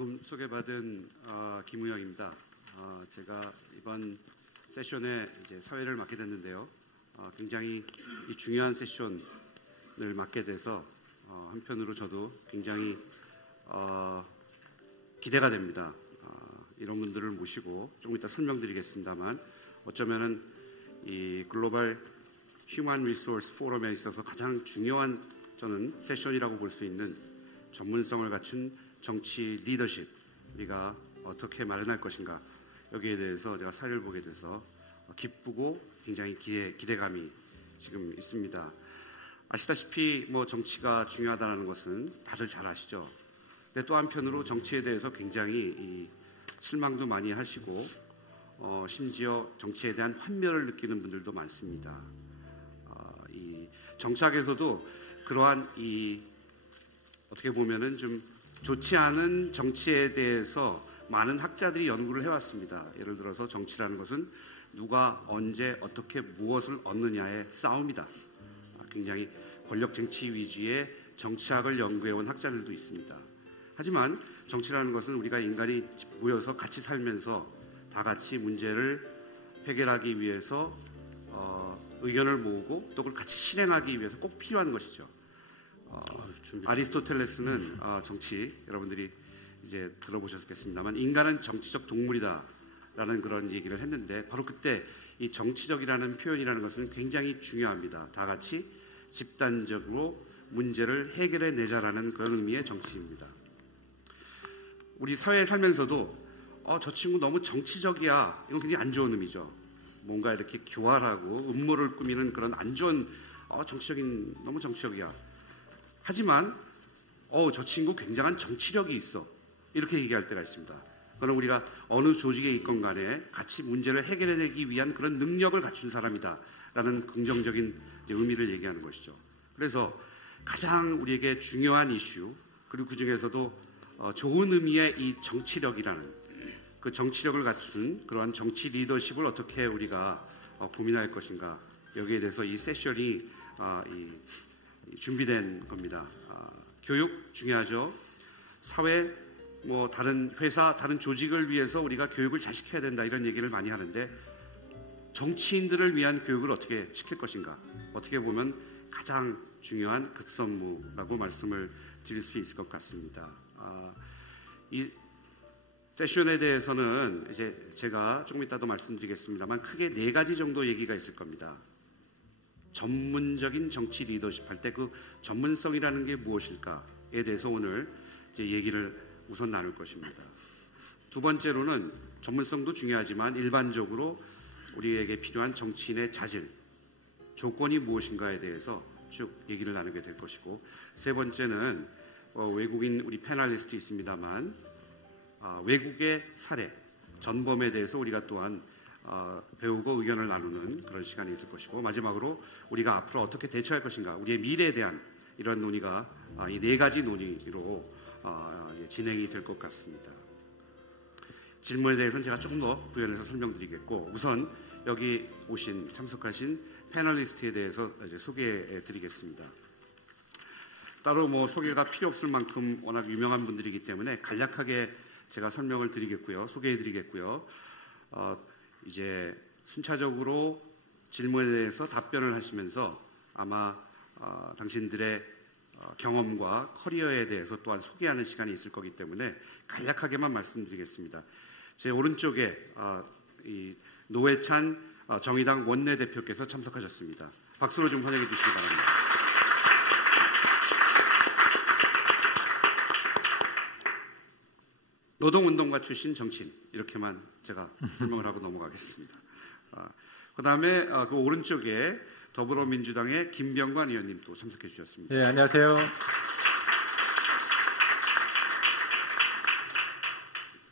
방금 소개받은 김우영입니다. 제가 이번 세션에 이제 사회를 맡게 됐는데요. 굉장히 이 중요한 세션을 맡게 돼서 한편으로 저도 굉장히 기대가 됩니다. 이런 분들을 모시고 조금 이따 설명드리겠습니다만 어쩌면은 이 글로벌 휴먼 리소스 포럼에 있어서 가장 중요한 저는 세션이라고 볼 수 있는 전문성을 갖춘 정치 리더십 우리가 어떻게 마련할 것인가 여기에 대해서 제가 사회를 보게 돼서 기쁘고 굉장히 기대감이 지금 있습니다. 아시다시피 뭐 정치가 중요하다는 것은 다들 잘 아시죠. 근데 또 한편으로 정치에 대해서 굉장히 실망도 많이 하시고 심지어 정치에 대한 환멸을 느끼는 분들도 많습니다. 이 정치학에서도 그러한 어떻게 보면은 좀 좋지 않은 정치에 대해서 많은 학자들이 연구를 해왔습니다. 예를 들어서 정치라는 것은 누가 언제 어떻게 무엇을 얻느냐의 싸움이다. 굉장히 권력 쟁취 위주의 정치학을 연구해온 학자들도 있습니다. 하지만 정치라는 것은 우리가 인간이 모여서 같이 살면서 다 같이 문제를 해결하기 위해서 의견을 모으고 또 그걸 같이 실행하기 위해서 꼭 필요한 것이죠. 아리스토텔레스는 정치 여러분들이 이제 들어보셨겠습니다만 인간은 정치적 동물이다라는 그런 얘기를 했는데 바로 그때 이 정치적이라는 표현이라는 것은 굉장히 중요합니다. 다 같이 집단적으로 문제를 해결해 내자라는 그런 의미의 정치입니다. 우리 사회에 살면서도 저 친구 너무 정치적이야 이건 굉장히 안 좋은 의미죠. 뭔가 이렇게 교활하고 음모를 꾸미는 그런 안 좋은 너무 정치적이야. 하지만 저 친구 굉장한 정치력이 있어 이렇게 얘기할 때가 있습니다. 그건 우리가 어느 조직에 있건 간에 같이 문제를 해결해내기 위한 그런 능력을 갖춘 사람이다 라는 긍정적인 의미를 얘기하는 것이죠. 그래서 가장 우리에게 중요한 이슈 그리고 그 중에서도 좋은 의미의 이 정치력이라는 그 정치력을 갖춘 그러한 정치 리더십을 어떻게 우리가 고민할 것인가 여기에 대해서 이 세션이 준비된 겁니다. 교육 중요하죠. 사회, 다른 회사, 다른 조직을 위해서 우리가 교육을 잘 시켜야 된다 이런 얘기를 많이 하는데 정치인들을 위한 교육을 어떻게 시킬 것인가 어떻게 보면 가장 중요한 급선무라고 말씀을 드릴 수 있을 것 같습니다. 이 세션에 대해서는 이제 제가 조금 이따도 말씀드리겠습니다만 크게 4가지 정도 얘기가 있을 겁니다. 전문적인 정치 리더십 할 때 그 전문성이라는 게 무엇일까에 대해서 오늘 이제 얘기를 우선 나눌 것입니다. 두 번째로는 전문성도 중요하지만 일반적으로 우리에게 필요한 정치인의 자질, 조건이 무엇인가에 대해서 쭉 얘기를 나누게 될 것이고 세 번째는 외국인 우리 패널리스트 있습니다만 외국의 사례, 전범에 대해서 우리가 또한 배우고 의견을 나누는 그런 시간이 있을 것이고 마지막으로 우리가 앞으로 어떻게 대처할 것인가 우리의 미래에 대한 이런 논의가 이 4가지 논의로 진행이 될 것 같습니다. 질문에 대해서는 제가 조금 더 부연해서 설명드리겠고 우선 여기 참석하신 패널리스트에 대해서 이제 소개해 드리겠습니다. 따로 소개가 필요 없을 만큼 워낙 유명한 분들이기 때문에 간략하게 제가 설명을 드리겠고요. 소개해 드리겠고요. 이제 순차적으로 질문에 대해서 답변을 하시면서 아마 당신들의 경험과 커리어에 대해서 또한 소개하는 시간이 있을 거기 때문에 간략하게만 말씀드리겠습니다. 제 오른쪽에 이 노회찬 정의당 원내대표께서 참석하셨습니다. 박수로 좀 환영해 주시기 바랍니다. 노동운동가 출신 정치인 이렇게만 제가 설명을 하고 넘어가겠습니다. 그 다음에 그 오른쪽에 더불어민주당의 김병관 의원님 또 참석해 주셨습니다. 네, 안녕하세요.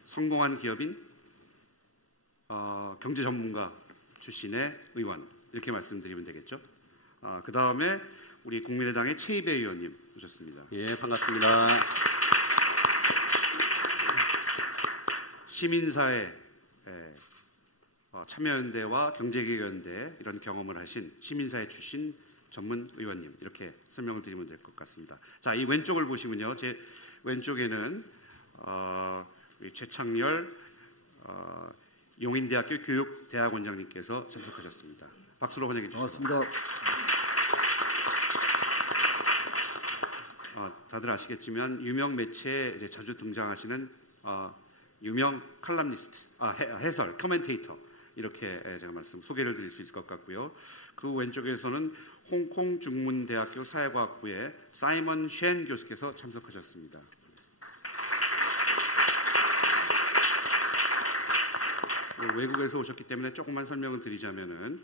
성공한 기업인 경제 전문가 출신의 의원 이렇게 말씀드리면 되겠죠. 그 다음에 우리 국민의당의 최이배 의원님 오셨습니다. 예, 반갑습니다. 시민사회 참여연대와 경제개혁연대 이런 경험을 하신 시민사회 출신 전문 의원님 이렇게 설명을 드리면 될 것 같습니다. 자, 이 왼쪽을 보시면요. 제 왼쪽에는 우리 최창렬 용인대학교 교육대학원장님께서 참석하셨습니다. 박수로 환영해 주시기 바랍니다. 다들 아시겠지만 유명 매체에 이제 자주 등장하시는 유명 칼럼니스트, 해설, 커멘테이터 이렇게 제가 소개를 드릴 수 있을 것 같고요. 그 왼쪽에서는 홍콩 중문대학교 사회과학부의 사이먼 쉔 교수께서 참석하셨습니다. 외국에서 오셨기 때문에 조금만 설명을 드리자면은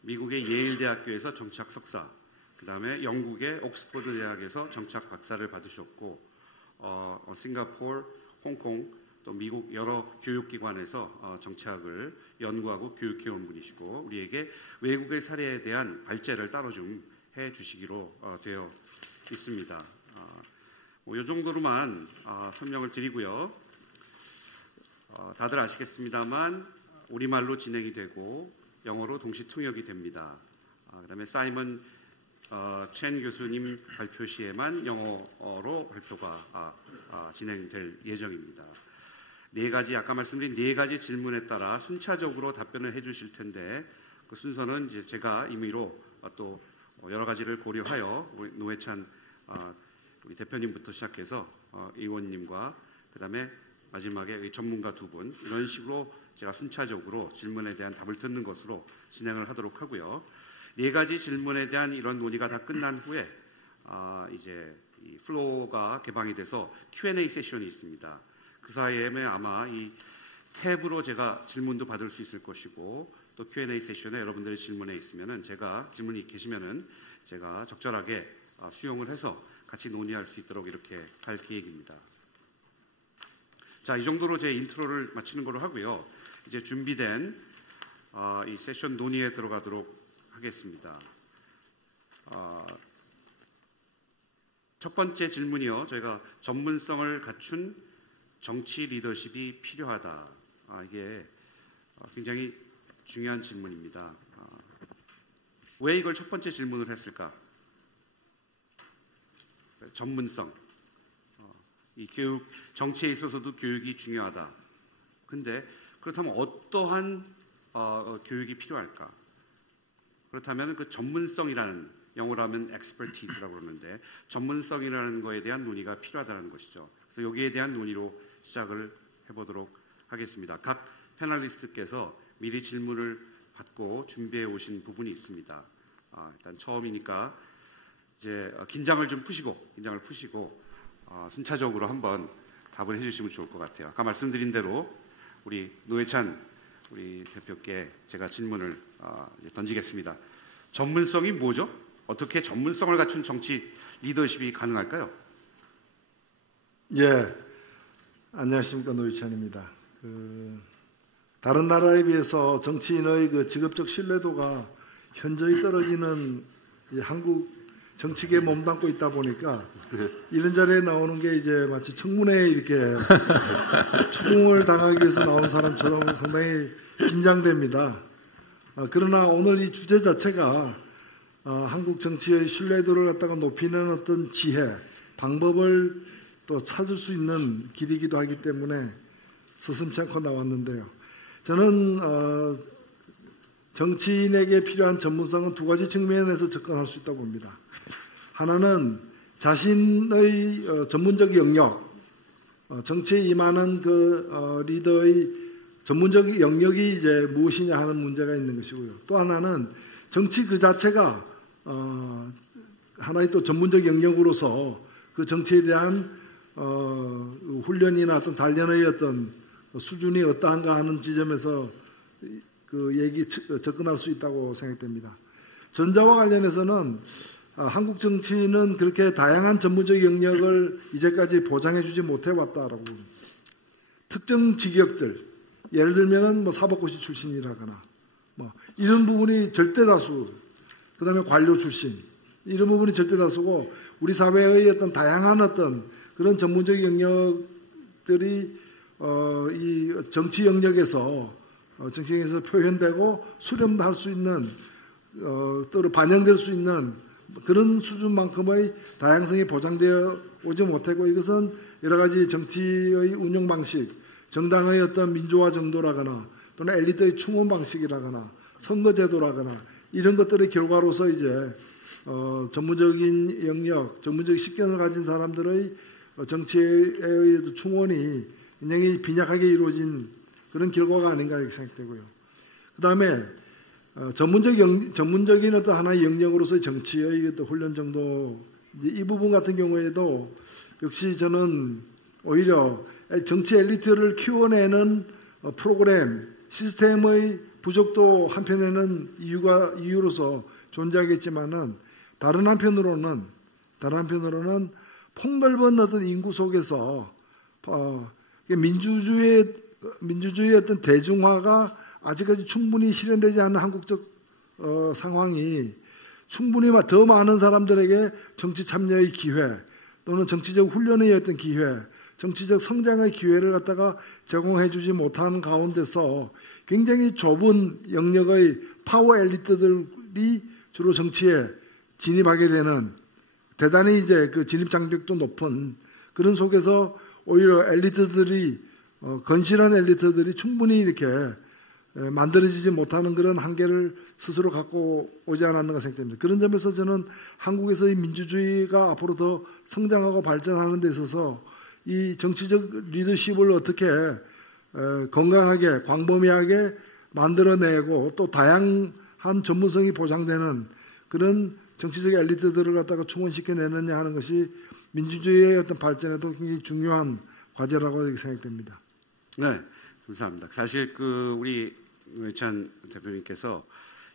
미국의 예일대학교에서 정치학 석사, 그 다음에 영국의 옥스퍼드 대학에서 정치학 박사를 받으셨고, 싱가포르, 홍콩, 또 미국 여러 교육기관에서 정치학을 연구하고 교육해온 분이시고, 우리에게 외국의 사례에 대한 발제를 따로 좀 해주시기로 되어 있습니다. 이 정도로만 설명을 드리고요. 다들 아시겠습니다만 우리말로 진행이 되고 영어로 동시 통역이 됩니다. 그 다음에 사이먼 첸 교수님 발표 시에만 영어로 발표가 진행될 예정입니다. 아까 말씀드린 4가지 질문에 따라 순차적으로 답변을 해주실 텐데, 그 순서는 이제 제가 임의로 또 여러 가지를 고려하여 우리 노회찬 우리 대표님부터 시작해서 의원님과 그 다음에 마지막에 전문가 2분, 이런 식으로 제가 순차적으로 질문에 대한 답을 듣는 것으로 진행을 하도록 하고요. 4가지 질문에 대한 이런 논의가 다 끝난 후에 이제 이 플로어가 개방이 돼서 Q&A 세션이 있습니다. 그 사이에 아마 이 탭으로 제가 질문도 받을 수 있을 것이고, 또 Q&A 세션에 여러분들의 질문에 있으면은 질문이 계시면은 제가 적절하게 수용을 해서 같이 논의할 수 있도록 이렇게 할 계획입니다. 자, 이 정도로 제 인트로를 마치는 걸로 하고요. 이제 준비된 이 세션 논의에 들어가도록 하겠습니다. 첫 번째 질문이요. 저희가 전문성을 갖춘 정치 리더십이 필요하다. 이게 굉장히 중요한 질문입니다. 왜 이걸 첫 번째 질문을 했을까? 전문성. 이 교육, 정치에 있어서도 교육이 중요하다. 근데 그렇다면 어떠한 교육이 필요할까? 그렇다면 그 전문성이라는, 영어로 하면 expertise라고 그러는데, 전문성이라는 거에 대한 논의가 필요하다는 것이죠. 그래서 여기에 대한 논의로 시작을 해보도록 하겠습니다. 각 패널리스트께서 미리 질문을 받고 준비해 오신 부분이 있습니다. 일단 처음이니까 이제 긴장을 푸시고 순차적으로 한번 답을 해주시면 좋을 것 같아요. 아까 말씀드린 대로 우리 노회찬 우리 대표께 제가 질문을 던지겠습니다. 전문성이 뭐죠? 어떻게 전문성을 갖춘 정치 리더십이 가능할까요? 예, 안녕하십니까, 노회찬입니다. 다른 나라에 비해서 정치인의 그 직업적 신뢰도가 현저히 떨어지는 이 한국 정치계에 몸담고 있다 보니까 이런 자리에 나오는 게 이제 마치 청문회에 이렇게 추궁을 당하기 위해서 나온 사람처럼 상당히 긴장됩니다. 그러나 오늘 이 주제 자체가 한국 정치의 신뢰도를 갖다가 높이는 어떤 지혜, 방법을 또 찾을 수 있는 길이기도 하기 때문에 서슴지 않고 나왔는데요. 저는 정치인에게 필요한 전문성은 2가지 측면에서 접근할 수 있다고 봅니다. 하나는 자신의 전문적 영역, 정치에 임하는 그 리더의 전문적 영역이 이제 무엇이냐 하는 문제가 있는 것이고요. 또 하나는 정치 그 자체가 하나의 또 전문적 영역으로서 그 정치에 대한 훈련이나 어떤 단련의 어떤 수준이 어떠한가 하는 지점에서 그 접근할 수 있다고 생각됩니다. 전자와 관련해서는 한국 정치는 그렇게 다양한 전문적 영역을 이제까지 보장해주지 못해왔다라고 봅니다. 특정 직역들, 예를 들면은 사법고시 출신이라거나 이런 부분이 절대 다수, 그 다음에 관료 출신, 이런 부분이 절대 다수고, 우리 사회의 어떤 다양한 어떤 그런 전문적 영역들이 이 정치 영역에서 표현되고 수렴할 수 있는 또 반영될 수 있는 그런 수준만큼의 다양성이 보장되어 오지 못하고 이것은 여러 가지 정치의 운영 방식, 정당의 어떤 민주화 정도라거나 또는 엘리트의 충원 방식이라거나 선거제도라거나 이런 것들의 결과로서 이제 전문적인 영역, 전문적 식견을 가진 사람들의 정치의 충원이 굉장히 빈약하게 이루어진 그런 결과가 아닌가 이렇게 생각되고요. 그 다음에 전문적인 어떤 하나의 영역으로서의 정치의 어떤 훈련 정도 이 부분 같은 경우에도 역시 저는 오히려 정치 엘리트를 키워내는 프로그램, 시스템의 부족도 한편에는 이유로서 존재하겠지만은 다른 한편으로는 폭넓은 어떤 인구 속에서 민주주의의 어떤 대중화가 아직까지 충분히 실현되지 않는 한국적 상황이 충분히 더 많은 사람들에게 정치 참여의 기회 또는 정치적 훈련의 어떤 기회, 정치적 성장의 기회를 갖다가 제공해주지 못하는 가운데서 굉장히 좁은 영역의 파워 엘리트들이 주로 정치에 진입하게 되는 대단히 이제 그 진입 장벽도 높은 그런 속에서 오히려 엘리트들이 건실한 엘리트들이 충분히 이렇게 만들어지지 못하는 그런 한계를 스스로 갖고 오지 않았는가 생각됩니다. 그런 점에서 저는 한국에서의 민주주의가 앞으로 더 성장하고 발전하는 데 있어서 이 정치적 리더십을 어떻게 건강하게 광범위하게 만들어내고 또 다양한 전문성이 보장되는 그런 정치적 엘리트들을 갖다가 충원시켜내느냐 하는 것이 민주주의의 어떤 발전에도 굉장히 중요한 과제라고 생각됩니다. 네, 감사합니다. 사실 우리 의찬 대표님께서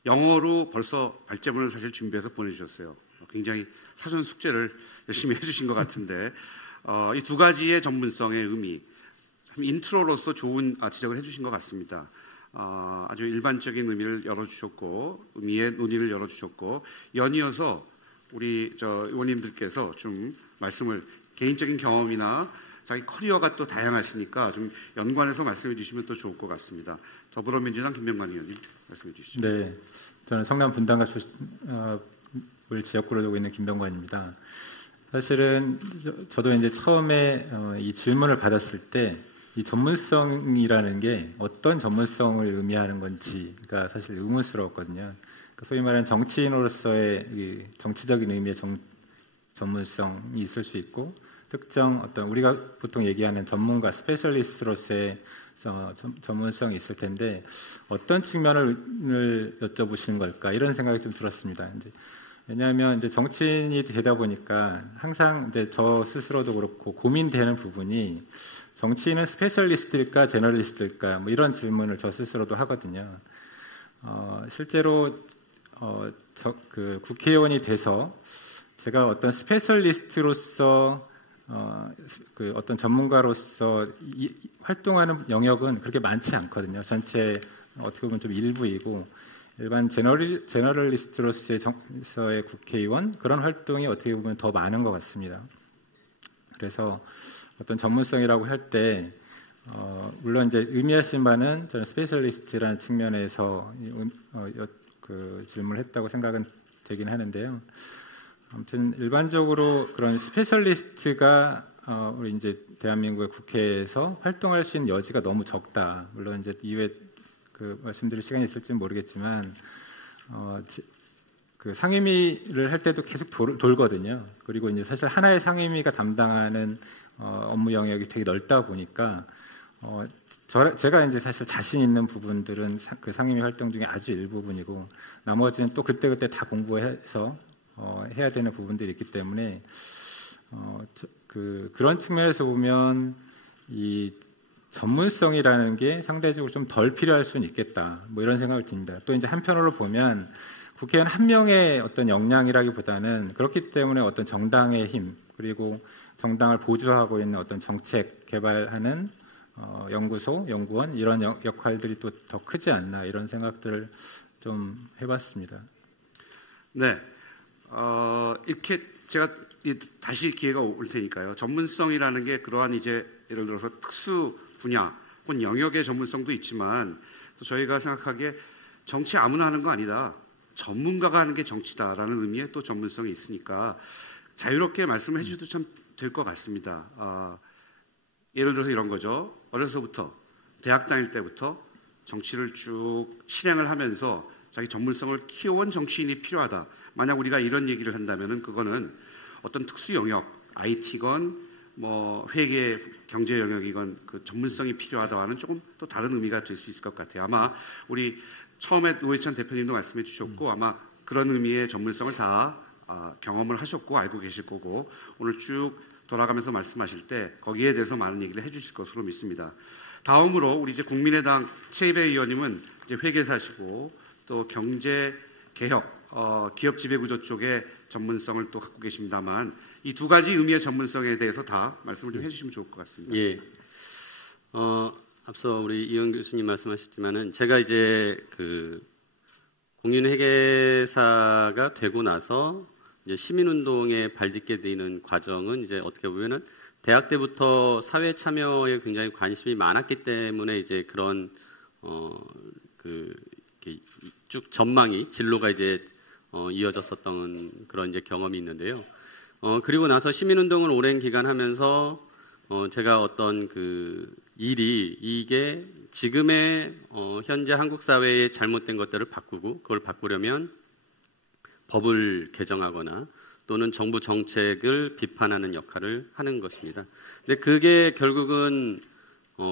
영어로 벌써 발제문을 사실 준비해서 보내주셨어요. 굉장히 사전 숙제를 열심히 해주신 것 같은데 이 두 가지의 전문성의 의미, 참 인트로로서 좋은 지적을 해주신 것 같습니다. 아주 일반적인 의미를 열어주셨고 의미의 논의를 열어주셨고 연이어서 우리 의원님들께서 좀 말씀을 개인적인 경험이나 자기 커리어가 또 다양하시니까 좀 연관해서 말씀해 주시면 또 좋을 것 같습니다. 더불어민주당 김병관 의원님 말씀해 주시죠. 네, 저는 성남 분당갑 을 지역구로 두고 있는 김병관입니다. 사실은 저도 이제 처음에 이 질문을 받았을 때 이 전문성이라는 게 어떤 전문성을 의미하는 건지가 사실 의문스러웠거든요. 그러니까 소위 말하는 정치인으로서의 이 정치적인 의미의 전문성이 있을 수 있고 특정 어떤 우리가 보통 얘기하는 전문가, 스페셜리스트로서의 전문성이 있을 텐데 어떤 측면을 여쭤보시는 걸까 이런 생각이 좀 들었습니다. 왜냐하면 이제 정치인이 되다 보니까 항상 이제 저 스스로도 그렇고 고민되는 부분이 정치인은 스페셜리스트일까, 제너럴리스트일까 뭐 이런 질문을 저 스스로도 하거든요. 실제로 그 국회의원이 돼서 제가 어떤 스페셜리스트로서 그 어떤 전문가로서 활동하는 영역은 그렇게 많지 않거든요. 전체 어떻게 보면 좀 일부이고 일반 제너럴리스트로서의 국회의원 그런 활동이 어떻게 보면 더 많은 것 같습니다. 그래서 어떤 전문성이라고 할 때 물론 이제 의미하신 바는 저는 스페셜리스트라는 측면에서 그 질문을 했다고 생각은 되긴 하는데요. 아무튼 일반적으로 그런 스페셜리스트가 우리 이제 대한민국의 국회에서 활동할 수 있는 여지가 너무 적다. 물론 이제 이외 그 말씀드릴 시간이 있을지는 모르겠지만 그 상임위를 할 때도 계속 돌거든요. 그리고 이제 사실 하나의 상임위가 담당하는 업무 영역이 되게 넓다 보니까 제가 이제 사실 자신 있는 부분들은 그 상임위 활동 중에 아주 일부분이고 나머지는 또 그때그때 다 공부해서 해야 되는 부분들이 있기 때문에 그런 측면에서 보면 이 전문성이라는 게 상대적으로 좀 덜 필요할 수는 있겠다. 뭐 이런 생각을 듭니다. 또 이제 한편으로 보면 국회의원 한 명의 어떤 역량이라기보다는 그렇기 때문에 어떤 정당의 힘 그리고 정당을 보조하고 있는 어떤 정책 개발하는 연구소, 연구원 이런 역할들이 또 더 크지 않나 이런 생각들을 좀 해봤습니다. 네, 이렇게 제가 다시 기회가 올 테니까요. 전문성이라는 게 그러한 이제 예를 들어서 특수 분야 혹은 영역의 전문성도 있지만 또 저희가 생각하기에 정치 아무나 하는 거 아니다. 전문가가 하는 게 정치다라는 의미의 또 전문성이 있으니까 자유롭게 말씀을 해주셔도 참 될 것 같습니다. 예를 들어서 이런 거죠. 어려서부터 대학 다닐 때부터 정치를 쭉 실행을 하면서 자기 전문성을 키워온 정치인이 필요하다. 만약 우리가 이런 얘기를 한다면은 그거는 어떤 특수 영역, IT건 뭐 회계, 경제 영역이건 그 전문성이 필요하다와는 조금 또 다른 의미가 될 수 있을 것 같아요. 아마 우리 처음에 노회찬 대표님도 말씀해 주셨고 아마 그런 의미의 전문성을 다 경험을 하셨고 알고 계실 거고 오늘 쭉 돌아가면서 말씀하실 때 거기에 대해서 많은 얘기를 해주실 것으로 믿습니다. 다음으로 우리 이제 국민의당 최이배 의원님은 이제 회계사시고 또 경제 개혁, 기업 지배구조 쪽에 전문성을 또 갖고 계십니다만 이 두 가지 의미의 전문성에 대해서 다 말씀을 좀 해주시면 좋을 것 같습니다. 예. 앞서 우리 이현 교수님 말씀하셨지만은 제가 이제 그 공인회계사가 되고 나서 이제 시민운동에 발딛게 되는 과정은 이제 어떻게 보면은 대학 때부터 사회 참여에 굉장히 관심이 많았기 때문에 이제 그런 이렇게 쭉 전망이 진로가 이제 이어졌었던 그런 이제 경험이 있는데요. 그리고 나서 시민운동을 오랜 기간 하면서 제가 어떤 그 일이 이게 지금의 현재 한국 사회의 잘못된 것들을 바꾸고 그걸 바꾸려면 법을 개정하거나 또는 정부 정책을 비판하는 역할을 하는 것입니다. 근데 그게 결국은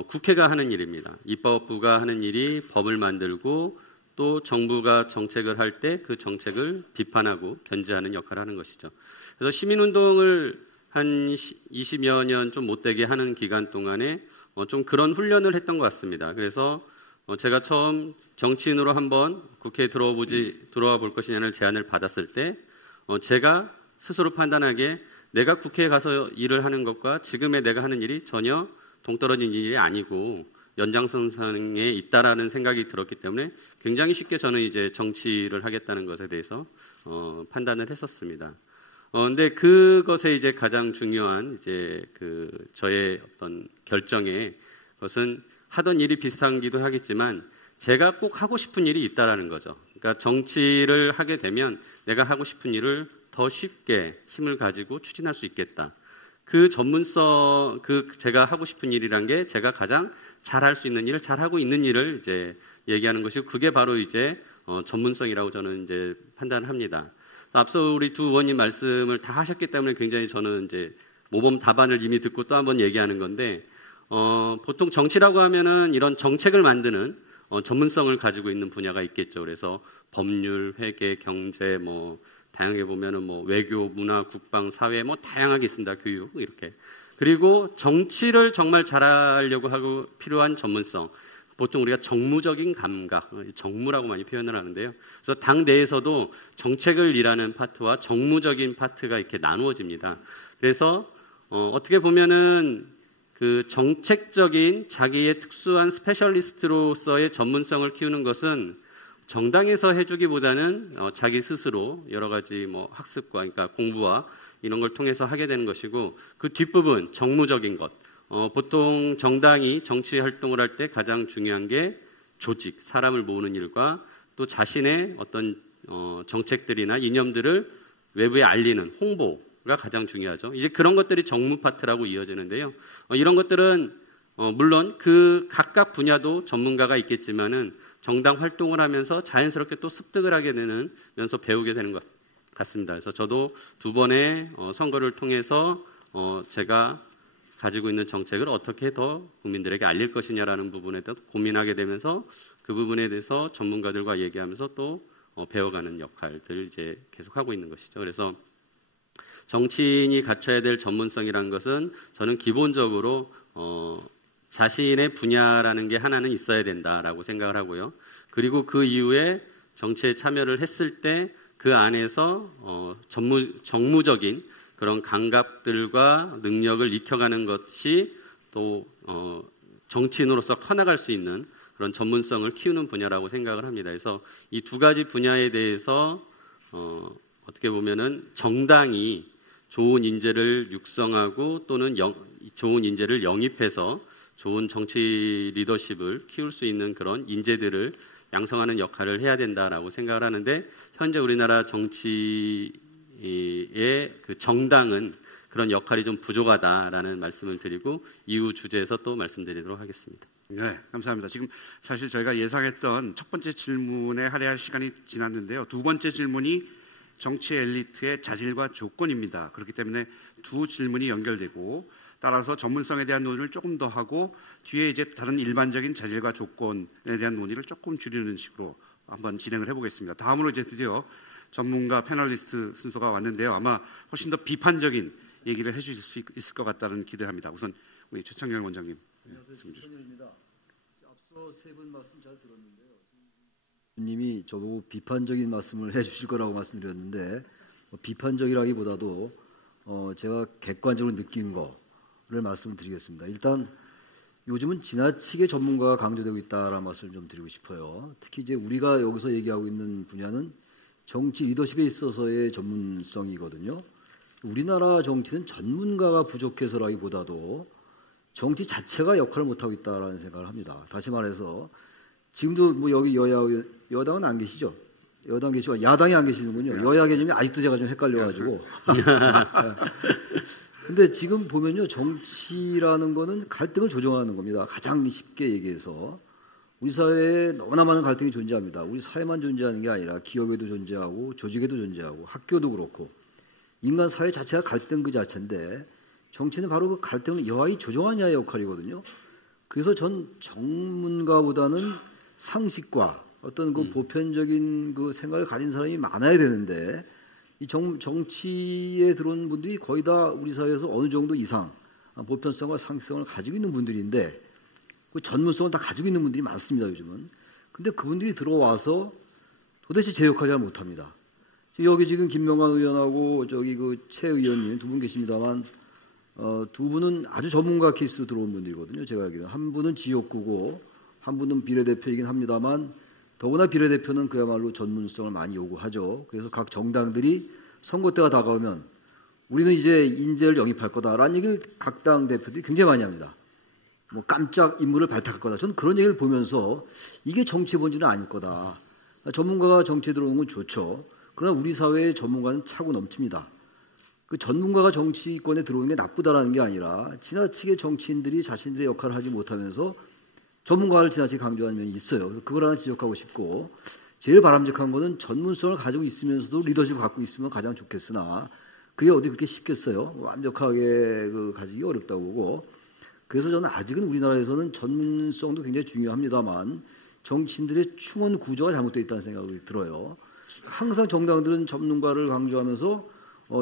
국회가 하는 일입니다. 입법부가 하는 일이 법을 만들고 또 정부가 정책을 할 때 그 정책을 비판하고 견제하는 역할을 하는 것이죠. 그래서 시민운동을 한 20여 년 좀 못되게 하는 기간 동안에 좀 그런 훈련을 했던 것 같습니다. 그래서 제가 처음 정치인으로 한번 국회에 들어와 볼 것이냐는 제안을 받았을 때 제가 스스로 판단하기에 내가 국회에 가서 일을 하는 것과 지금의 내가 하는 일이 전혀 동떨어진 일이 아니고 연장선상에 있다라는 생각이 들었기 때문에 굉장히 쉽게 저는 이제 정치를 하겠다는 것에 대해서 판단을 했었습니다. 근데 그것에 이제 가장 중요한 이제 그 저의 어떤 결정에 그것은 하던 일이 비슷한기도 하겠지만 제가 꼭 하고 싶은 일이 있다라는 거죠. 그러니까 정치를 하게 되면 내가 하고 싶은 일을 더 쉽게 힘을 가지고 추진할 수 있겠다. 그 전문성, 제가 하고 싶은 일이란 게 제가 가장 잘할 수 있는 일을 잘하고 있는 일을 이제 얘기하는 것이고 그게 바로 이제 전문성이라고 저는 이제 판단을 합니다. 앞서 우리 두 의원님 말씀을 다 하셨기 때문에 굉장히 저는 이제 모범 답안을 이미 듣고 또 한번 얘기하는 건데 보통 정치라고 하면은 이런 정책을 만드는 전문성을 가지고 있는 분야가 있겠죠. 그래서 법률, 회계, 경제, 뭐 다양하게 보면은 뭐 외교, 문화, 국방, 사회 뭐 다양하게 있습니다. 교육 이렇게. 그리고 정치를 정말 잘하려고 하고 필요한 전문성. 보통 우리가 정무적인 감각, 정무라고 많이 표현을 하는데요. 그래서 당 내에서도 정책을 일하는 파트와 정무적인 파트가 이렇게 나누어집니다. 그래서 어떻게 보면은 그 정책적인 자기의 특수한 스페셜리스트로서의 전문성을 키우는 것은 정당에서 해주기보다는 자기 스스로 여러 가지 뭐 학습과 그러니까 공부와 이런 걸 통해서 하게 되는 것이고 그 뒷부분 정무적인 것 보통 정당이 정치 활동을 할 때 가장 중요한 게 조직, 사람을 모으는 일과 또 자신의 어떤 정책들이나 이념들을 외부에 알리는 홍보가 가장 중요하죠. 이제 그런 것들이 정무 파트라고 이어지는데요. 이런 것들은 물론 그 각각 분야도 전문가가 있겠지만은 정당 활동을 하면서 자연스럽게 또 습득을 하게 되면서 배우게 되는 것 같습니다. 그래서 저도 두 번의 선거를 통해서 제가 가지고 있는 정책을 어떻게 더 국민들에게 알릴 것이냐라는 부분에 대해서 고민하게 되면서 그 부분에 대해서 전문가들과 얘기하면서 또 배워가는 역할들을 이제 계속하고 있는 것이죠. 그래서 정치인이 갖춰야 될 전문성이라는 것은 저는 기본적으로 자신의 분야라는 게 하나는 있어야 된다라고 생각을 하고요. 그리고 그 이후에 정치에 참여를 했을 때 그 안에서 정무적인 그런 감각들과 능력을 익혀가는 것이 또 정치인으로서 커나갈 수 있는 그런 전문성을 키우는 분야라고 생각을 합니다. 그래서 이 두 가지 분야에 대해서 어떻게 보면은 정당이 좋은 인재를 육성하고 또는 좋은 인재를 영입해서 좋은 정치 리더십을 키울 수 있는 그런 인재들을 양성하는 역할을 해야 된다라고 생각을 하는데 현재 우리나라 정치의 그 정당은 그런 역할이 좀 부족하다라는 말씀을 드리고 이후 주제에서 또 말씀드리도록 하겠습니다. 네, 감사합니다. 지금 사실 저희가 예상했던 첫 번째 질문에 할애할 시간이 지났는데요. 두 번째 질문이 정치 엘리트의 자질과 조건입니다. 그렇기 때문에 두 질문이 연결되고 따라서 전문성에 대한 논의를 조금 더 하고 뒤에 이제 다른 일반적인 자질과 조건에 대한 논의를 조금 줄이는 식으로 한번 진행을 해보겠습니다. 다음으로 이제 드디어 전문가 패널리스트 순서가 왔는데요. 아마 훨씬 더 비판적인 얘기를 해주실 수 있을 것 같다는 기대를 합니다. 우선 우리 최창렬 원장님. 안녕하세요. 최창렬입니다. 앞서 세 분 말씀 잘 들었는데요. 님이 저보고 비판적인 말씀을 해주실 거라고 말씀드렸는데 비판적이라기보다도 제가 객관적으로 느낀 거를 말씀을 드리겠습니다. 일단 요즘은 지나치게 전문가가 강조되고 있다라는 말씀을 좀 드리고 싶어요. 특히 이제 우리가 여기서 얘기하고 있는 분야는 정치 리더십에 있어서의 전문성이거든요. 우리나라 정치는 전문가가 부족해서라기보다도 정치 자체가 역할을 못하고 있다라는 생각을 합니다. 다시 말해서 지금도 뭐 여기 여당은 안 계시죠? 여당 계시고 야당이 안 계시는군요. 여야 개념이 아직도 제가 좀 헷갈려가지고. 근데 지금 보면요, 정치라는 거는 갈등을 조정하는 겁니다. 가장 쉽게 얘기해서 우리 사회에 너무나 많은 갈등이 존재합니다. 우리 사회만 존재하는 게 아니라 기업에도 존재하고 조직에도 존재하고 학교도 그렇고 인간 사회 자체가 갈등 그 자체인데 정치는 바로 그 갈등을 여하이 조정하냐의 역할이거든요. 그래서 전 전문가보다는 상식과 어떤 그 보편적인 그 생각을 가진 사람이 많아야 되는데 이 정치에 들어온 분들이 거의 다 우리 사회에서 어느 정도 이상 보편성과 상식성을 가지고 있는 분들인데 그 전문성을 다 가지고 있는 분들이 많습니다, 요즘은. 근데 그분들이 들어와서 도대체 제 역할을 잘 못합니다. 여기 지금 김명관 의원하고 저기 그 최 의원님 두 분 계십니다만 두 분은 아주 전문가 케이스로 들어온 분들이거든요. 제가 알기로는 한 분은 지역구고 한 분은 비례대표이긴 합니다만 더구나 비례대표는 그야말로 전문성을 많이 요구하죠. 그래서 각 정당들이 선거 때가 다가오면 우리는 이제 인재를 영입할 거다라는 얘기를 각 당 대표들이 굉장히 많이 합니다. 뭐 깜짝 인물을 발탁할 거다. 저는 그런 얘기를 보면서 이게 정치의 본질은 아닐 거다. 전문가가 정치에 들어오는 건 좋죠. 그러나 우리 사회의 전문가는 차고 넘칩니다. 그 전문가가 정치권에 들어오는 게 나쁘다라는 게 아니라 지나치게 정치인들이 자신들의 역할을 하지 못하면서 전문가를 지나치게 강조하는 면이 있어요. 그래서 그걸 하나 지적하고 싶고 제일 바람직한 거는 전문성을 가지고 있으면서도 리더십을 갖고 있으면 가장 좋겠으나 그게 어디 그렇게 쉽겠어요. 완벽하게 그 가지기 어렵다고 보고 그래서 저는 아직은 우리나라에서는 전문성도 굉장히 중요합니다만 정치인들의 충원 구조가 잘못되어 있다는 생각이 들어요. 항상 정당들은 전문가를 강조하면서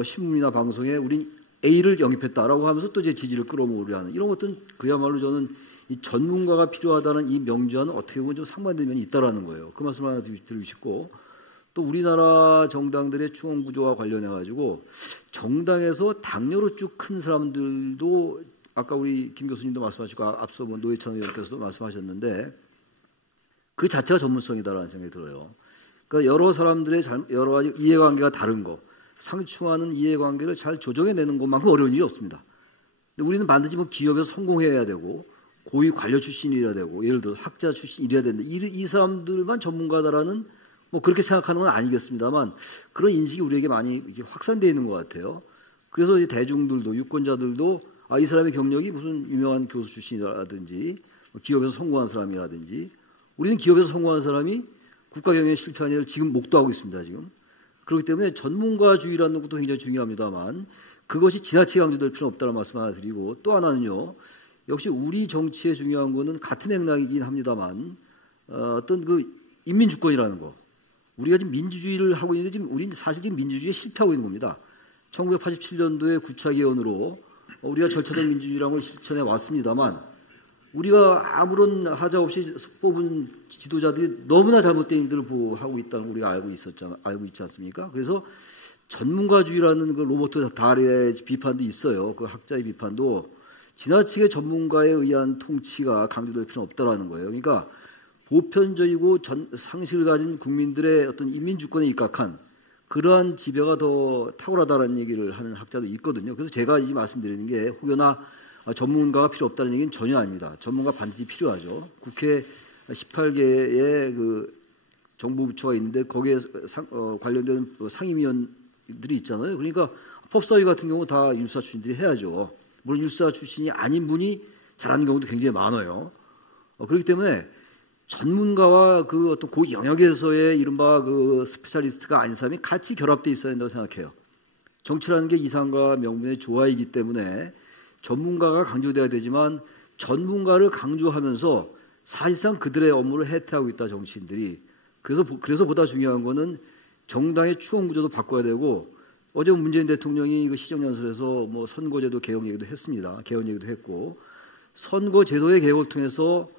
신문이나 방송에 우린 A를 영입했다라고 하면서 또 이제 지지를 끌어모으려 하는 이런 것들은 그야말로 저는 이 전문가가 필요하다는 이 명제와는 어떻게 보면 좀 상반된 면이 있다라는 거예요. 그 말씀 하나 드리고 싶고 또 우리나라 정당들의 충원 구조와 관련해 가지고 정당에서 당뇨로 쭉 큰 사람들도 아까 우리 김 교수님도 말씀하시고 앞서 뭐 노회찬 의원께서도 말씀하셨는데 그 자체가 전문성이다라는 생각이 들어요. 그러니까 여러 사람들의 여러 가지 이해관계가 다른 거, 상충하는 이해관계를 잘 조정해내는 것만큼 어려운 일이 없습니다. 근데 우리는 반드시 뭐 기업에서 성공해야 되고 고위 관료 출신이어야 되고 예를 들어 학자 출신이어야 된다. 이 사람들만 전문가다라는 뭐 그렇게 생각하는 건 아니겠습니다만 그런 인식이 우리에게 많이 이렇게 확산되어 있는 것 같아요. 그래서 이 대중들도 유권자들도 이 사람의 경력이 무슨 유명한 교수 출신이라든지 기업에서 성공한 사람이라든지 우리는 기업에서 성공한 사람이 국가 경영에 실패한 일을 지금 목도하고 있습니다. 지금. 그렇기 때문에 전문가주의라는 것도 굉장히 중요합니다만 그것이 지나치게 강조될 필요는 없다는 말씀 하나 드리고 또 하나는요. 역시 우리 정치에 중요한 거는 같은 맥락이긴 합니다만 어떤 그 인민주권이라는 거 우리가 지금 민주주의를 하고 있는데 지금 우리는 사실 지금 민주주의에 실패하고 있는 겁니다. 1987년도에 9차 개헌으로 우리가 절차적 민주주의라는 걸 실천해 왔습니다만 우리가 아무런 하자 없이 뽑은 지도자들이 너무나 잘못된 일들을 보호하고 있다는 걸 우리가 알고 있지 않습니까? 그래서 전문가주의라는 그 로버트 달의 비판도 있어요. 그 학자의 비판도 지나치게 전문가에 의한 통치가 강조될 필요는 없다라는 거예요. 그러니까 보편적이고 상식을 가진 국민들의 어떤 인민주권에 입각한 그러한 지배가 더 탁월하다는 얘기를 하는 학자도 있거든요. 그래서 제가 이 말씀드리는 게 혹여나 전문가가 필요 없다는 얘기는 전혀 아닙니다. 전문가 반드시 필요하죠. 국회 18개의 그 정부 부처가 있는데 거기에 관련된 상임위원들이 있잖아요. 그러니까 법사위 같은 경우 다 율사 출신들이 해야죠. 물론 율사 출신이 아닌 분이 잘하는 경우도 굉장히 많아요. 그렇기 때문에 전문가와 그 어떤 그 영역에서의 이른바 그 스페셜리스트가 아닌 사람이 같이 결합되어 있어야 된다고 생각해요. 정치라는 게 이상과 명분의 조화이기 때문에 전문가가 강조돼야 되지만 전문가를 강조하면서 사실상 그들의 업무를 해태하고 있다, 정치인들이. 그래서 보다 중요한 거는 정당의 추원 구조도 바꿔야 되고, 어제 문재인 대통령이 그 시정연설에서 뭐 선거제도 개혁 얘기도 했습니다. 개헌 얘기도 했고, 선거제도의 개혁을 통해서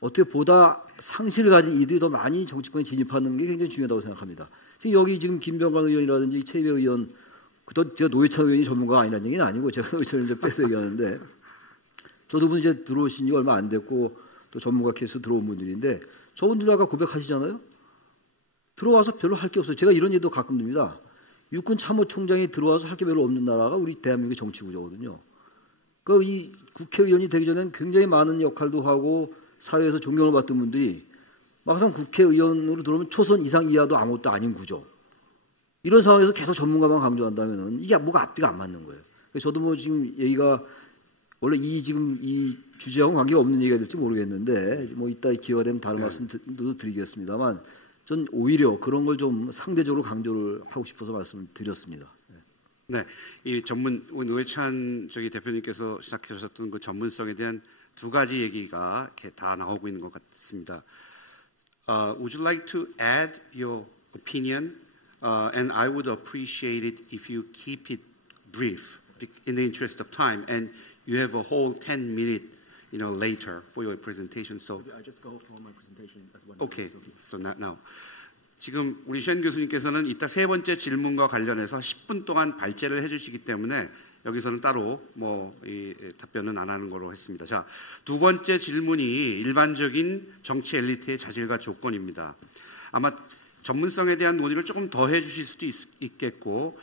어떻게 보다 상실을 가진 이들이 더 많이 정치권에 진입하는 게 굉장히 중요하다고 생각합니다. 지금 여기 지금 김병관 의원이라든지 최이배 의원, 제가 노회찬 의원이 전문가가 아니라는 얘기는 아니고 제가 노회찬을 이제 빼서 얘기하는데, 저 두 분 이제 들어오신 지 얼마 안 됐고 또 전문가 케이스 들어온 분들인데, 저분들도 아까 고백하시잖아요. 들어와서 별로 할 게 없어요. 제가 이런 얘기도 가끔 듭니다. 육군 참모총장이 들어와서 할 게 별로 없는 나라가 우리 대한민국의 정치 구조거든요. 그 이 국회의원이 되기 전엔 굉장히 많은 역할도 하고 사회에서 존경을 받던 분들이 막상 국회의원으로 들어오면 초선 이상 이하도 아무것도 아닌 구조. 이런 상황에서 계속 전문가만 강조한다면은 이게 뭐가 앞뒤가 안 맞는 거예요. 그래서 저도 뭐 지금 얘기가 원래 지금 이 주제하고 관계가 없는 얘기가 될지 모르겠는데, 뭐 이따 기회가 되면 다른 말씀도 드리겠습니다만, 전 오히려 그런 걸 좀 상대적으로 강조를 하고 싶어서 말씀을 드렸습니다. 네, 이 노회찬 대표님께서 시작하셨던 그 전문성에 대한 두 가지 얘기가 이렇게 다 나오고 있는 것 같습니다. Would you like to add your opinion? And I would appreciate it if you keep it brief, in the interest of time. And you have a whole 10-minute, later for your presentation. So I just go for my presentation at one. Okay. So now. 지금 우리 션 교수님께서는 이따 세 번째 질문과 관련해서 10분 동안 발제를 해주시기 때문에 여기서는 따로 이 답변은 안 하는 거로 했습니다. 자, 두 번째 질문이 일반적인 정치 엘리트의 자질과 조건입니다. 아마 전문성에 대한 논의를 조금 더 해주실 수도 있겠고,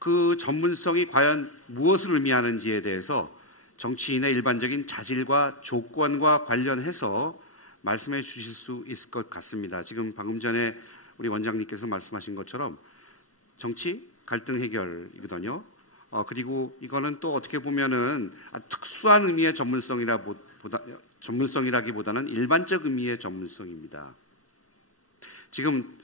그 전문성이 과연 무엇을 의미하는지에 대해서 정치인의 일반적인 자질과 조건과 관련해서 말씀해 주실 수 있을 것 같습니다. 지금 방금 전에 우리 원장님께서 말씀하신 것처럼 정치 갈등 해결이거든요. 그리고 이거는 또 어떻게 보면은 특수한 의미의 전문성이라기보다는 일반적 의미의 전문성입니다. 지금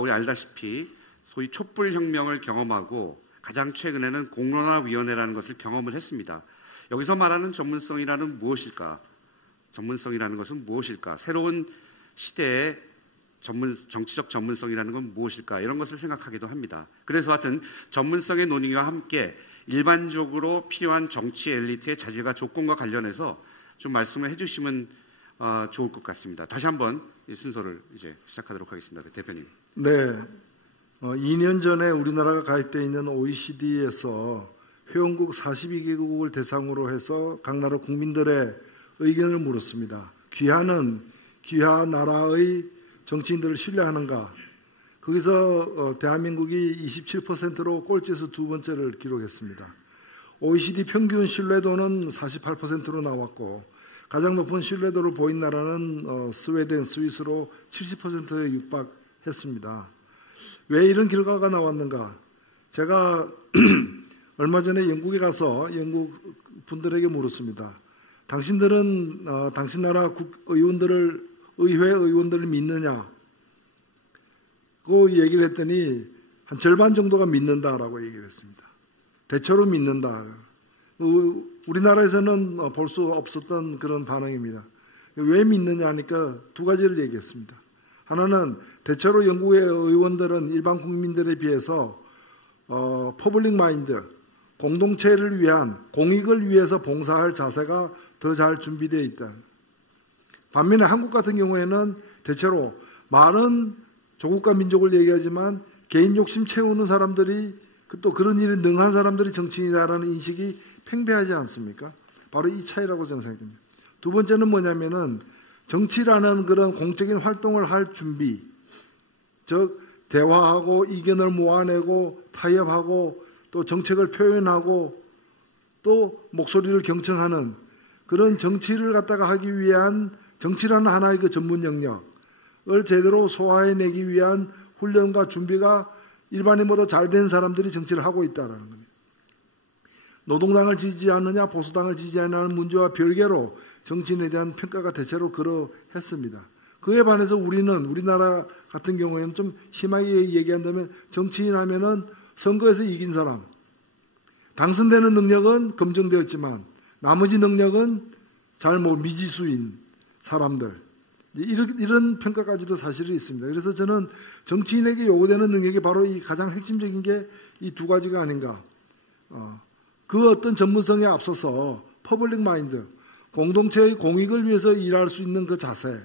우리 알다시피 소위 촛불혁명을 경험하고 가장 최근에는 공론화위원회라는 것을 경험을 했습니다. 여기서 말하는 전문성이라는 무엇일까? 전문성이라는 것은 무엇일까? 새로운 시대의 정치적 전문성이라는 건 무엇일까? 이런 것을 생각하기도 합니다. 그래서 하여튼 전문성의 논의와 함께 일반적으로 필요한 정치 엘리트의 자질과 조건과 관련해서 좀 말씀을 해주시면 좋을 것 같습니다. 다시 한번 이 순서를 이제 시작하도록 하겠습니다. 대표님. 네. 2년 전에 우리나라가 가입되어 있는 OECD에서 회원국 42개국을 대상으로 해서 각 나라 국민들의 의견을 물었습니다. 귀하 나라의 정치인들을 신뢰하는가? 거기서 대한민국이 27%로 꼴찌에서 두 번째를 기록했습니다. OECD 평균 신뢰도는 48%로 나왔고, 가장 높은 신뢰도를 보인 나라는 스웨덴, 스위스로 70%에 육박했습니다. 왜 이런 결과가 나왔는가? 제가 얼마 전에 영국에 가서 영국 분들에게 물었습니다. 당신들은 당신 나라 의회 의원들을 믿느냐? 그 얘기를 했더니 한 절반 정도가 믿는다라고 얘기를 했습니다. 대체로 믿는다. 우리나라에서는 볼 수 없었던 그런 반응입니다. 왜 믿느냐 하니까 두 가지를 얘기했습니다. 하나는 대체로 영국의 의원들은 일반 국민들에 비해서 퍼블릭 마인드, 공동체를 위한, 공익을 위해서 봉사할 자세가 더 잘 준비되어 있다. 반면에 한국 같은 경우에는 대체로 말은 조국과 민족을 얘기하지만 개인 욕심 채우는 사람들이, 또 그런 일에 능한 사람들이 정치인이다라는 인식이 팽배하지 않습니까? 바로 이 차이라고 저는 생각합니다. 두 번째는 뭐냐면은 정치라는 그런 공적인 활동을 할 준비, 즉 대화하고 이견을 모아내고 타협하고 또 정책을 표현하고 또 목소리를 경청하는 그런 정치를 갖다가 하기 위한, 정치라는 하나의 그 전문 영역을 제대로 소화해내기 위한 훈련과 준비가 일반인보다 잘 된 사람들이 정치를 하고 있다는 겁니다. 노동당을 지지하느냐 보수당을 지지하느냐는 문제와 별개로 정치인에 대한 평가가 대체로 그러했습니다. 그에 반해서 우리나라 같은 경우에는 좀 심하게 얘기한다면 정치인 하면은 선거에서 이긴 사람, 당선되는 능력은 검증되었지만 나머지 능력은 잘 미지수인 사람들, 이런 평가까지도 사실이 있습니다. 그래서 저는 정치인에게 요구되는 능력이 바로 이 가장 핵심적인 게 이 두 가지가 아닌가. 그 어떤 전문성에 앞서서 퍼블릭 마인드, 공동체의 공익을 위해서 일할 수 있는 그 자세,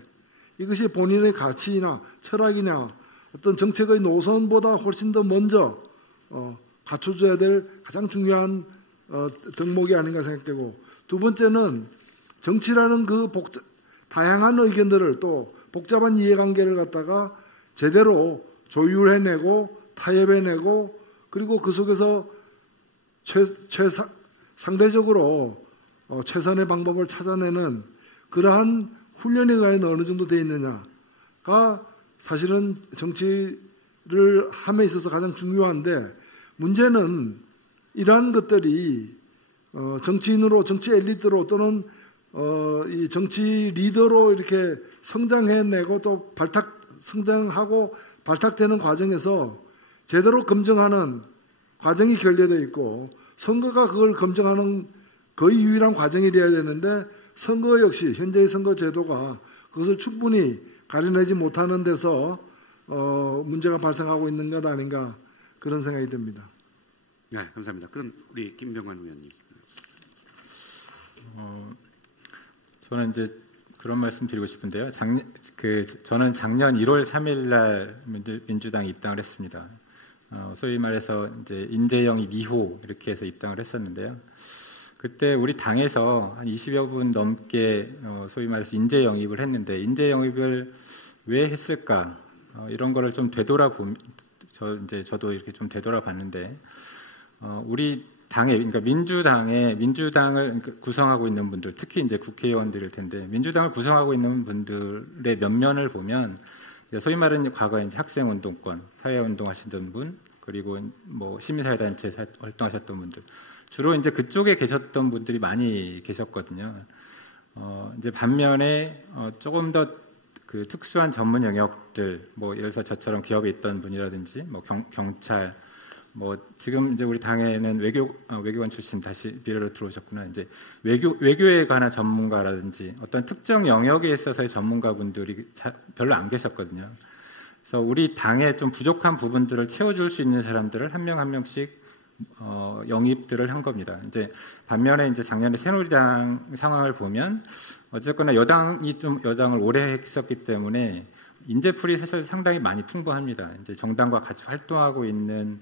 이것이 본인의 가치나 철학이나 어떤 정책의 노선보다 훨씬 더 먼저 갖춰줘야 될 가장 중요한 덕목이 아닌가 생각되고, 두 번째는 정치라는 그 다양한 의견들을 또 복잡한 이해관계를 갖다가 제대로 조율해내고 타협해내고, 그리고 그 속에서 상대적으로 최선의 방법을 찾아내는 그러한 훈련이 과연 어느 정도 되어 있느냐가 사실은 정치를 함에 있어서 가장 중요한데, 문제는 이러한 것들이 정치인으로, 정치 엘리트로 또는 이 정치 리더로 이렇게 성장해내고 또 성장하고 발탁되는 과정에서 제대로 검증하는 과정이 결여되어 있고, 선거가 그걸 검증하는 거의 유일한 과정이 되어야 되는데, 선거 역시 현재의 선거 제도가 그것을 충분히 가려내지 못하는 데서 문제가 발생하고 있는 것 아닌가, 그런 생각이 듭니다. 네, 감사합니다. 그럼 우리 김병관 의원님. 저는 이제 그런 말씀 드리고 싶은데요. 저는 작년 1월 3일 날 민주당에 입당을 했습니다. 소위 말해서 이제 인재영입 2호 이렇게 해서 입당을 했었는데요. 그때 우리 당에서 한 20여 분 넘게 소위 말해서 인재 영입을 했는데, 인재 영입을 왜 했을까, 이런 거를 좀 저도 이렇게 좀 되돌아봤는데, 우리 당에, 그러니까 민주당을 구성하고 있는 분들, 특히 이제 국회의원들일 텐데, 민주당을 구성하고 있는 분들의 면면을 보면 소위 말하는 과거에 이제 학생운동권, 사회운동 하시던 분, 그리고 뭐 시민사회단체 활동하셨던 분들, 주로 이제 그쪽에 계셨던 분들이 많이 계셨거든요. 이제 반면에 조금 더 그 특수한 전문 영역들, 뭐 예를 들어서 저처럼 기업에 있던 분이라든지, 뭐 경찰, 뭐 지금 이제 우리 당에는 외교관 출신 다시 미래로 들어오셨구나. 이제 외교에 관한 전문가라든지 어떤 특정 영역에 있어서의 전문가분들이 별로 안 계셨거든요. 그래서 우리 당에 좀 부족한 부분들을 채워줄 수 있는 사람들을 한 명 한 명씩 영입들을 한 겁니다. 이제 반면에 이제 작년에 새누리당 상황을 보면 어쨌거나 여당을 오래 했었기 때문에 인재풀이 사실 상당히 많이 풍부합니다. 이제 정당과 같이 활동하고 있는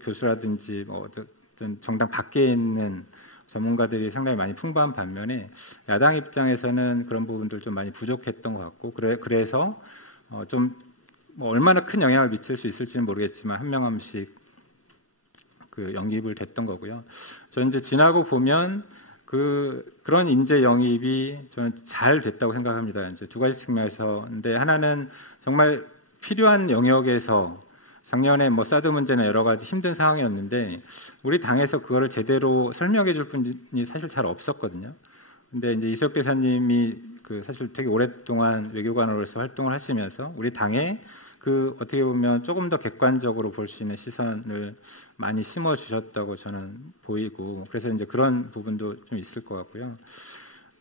교수라든지 어떤 정당 밖에 있는 전문가들이 상당히 많이 풍부한 반면에 야당 입장에서는 그런 부분들 좀 많이 부족했던 것 같고, 그래서 좀 얼마나 큰 영향을 미칠 수 있을지는 모르겠지만 한 명 한 명씩 그 영입을 됐던 거고요. 저는 이제 지나고 보면 그런 인재 영입이 저는 잘 됐다고 생각합니다. 이제 두 가지 측면에서. 근데 하나는 정말 필요한 영역에서 작년에 뭐 사드 문제나 여러 가지 힘든 상황이었는데 우리 당에서 그거를 제대로 설명해 줄 분이 사실 잘 없었거든요. 근데 이제 이수혁 대사님이 사실 되게 오랫동안 외교관으로서 활동을 하시면서 우리 당에 어떻게 보면 조금 더 객관적으로 볼 수 있는 시선을 많이 심어 주셨다고 저는 보이고, 그래서 이제 그런 부분도 좀 있을 것 같고요.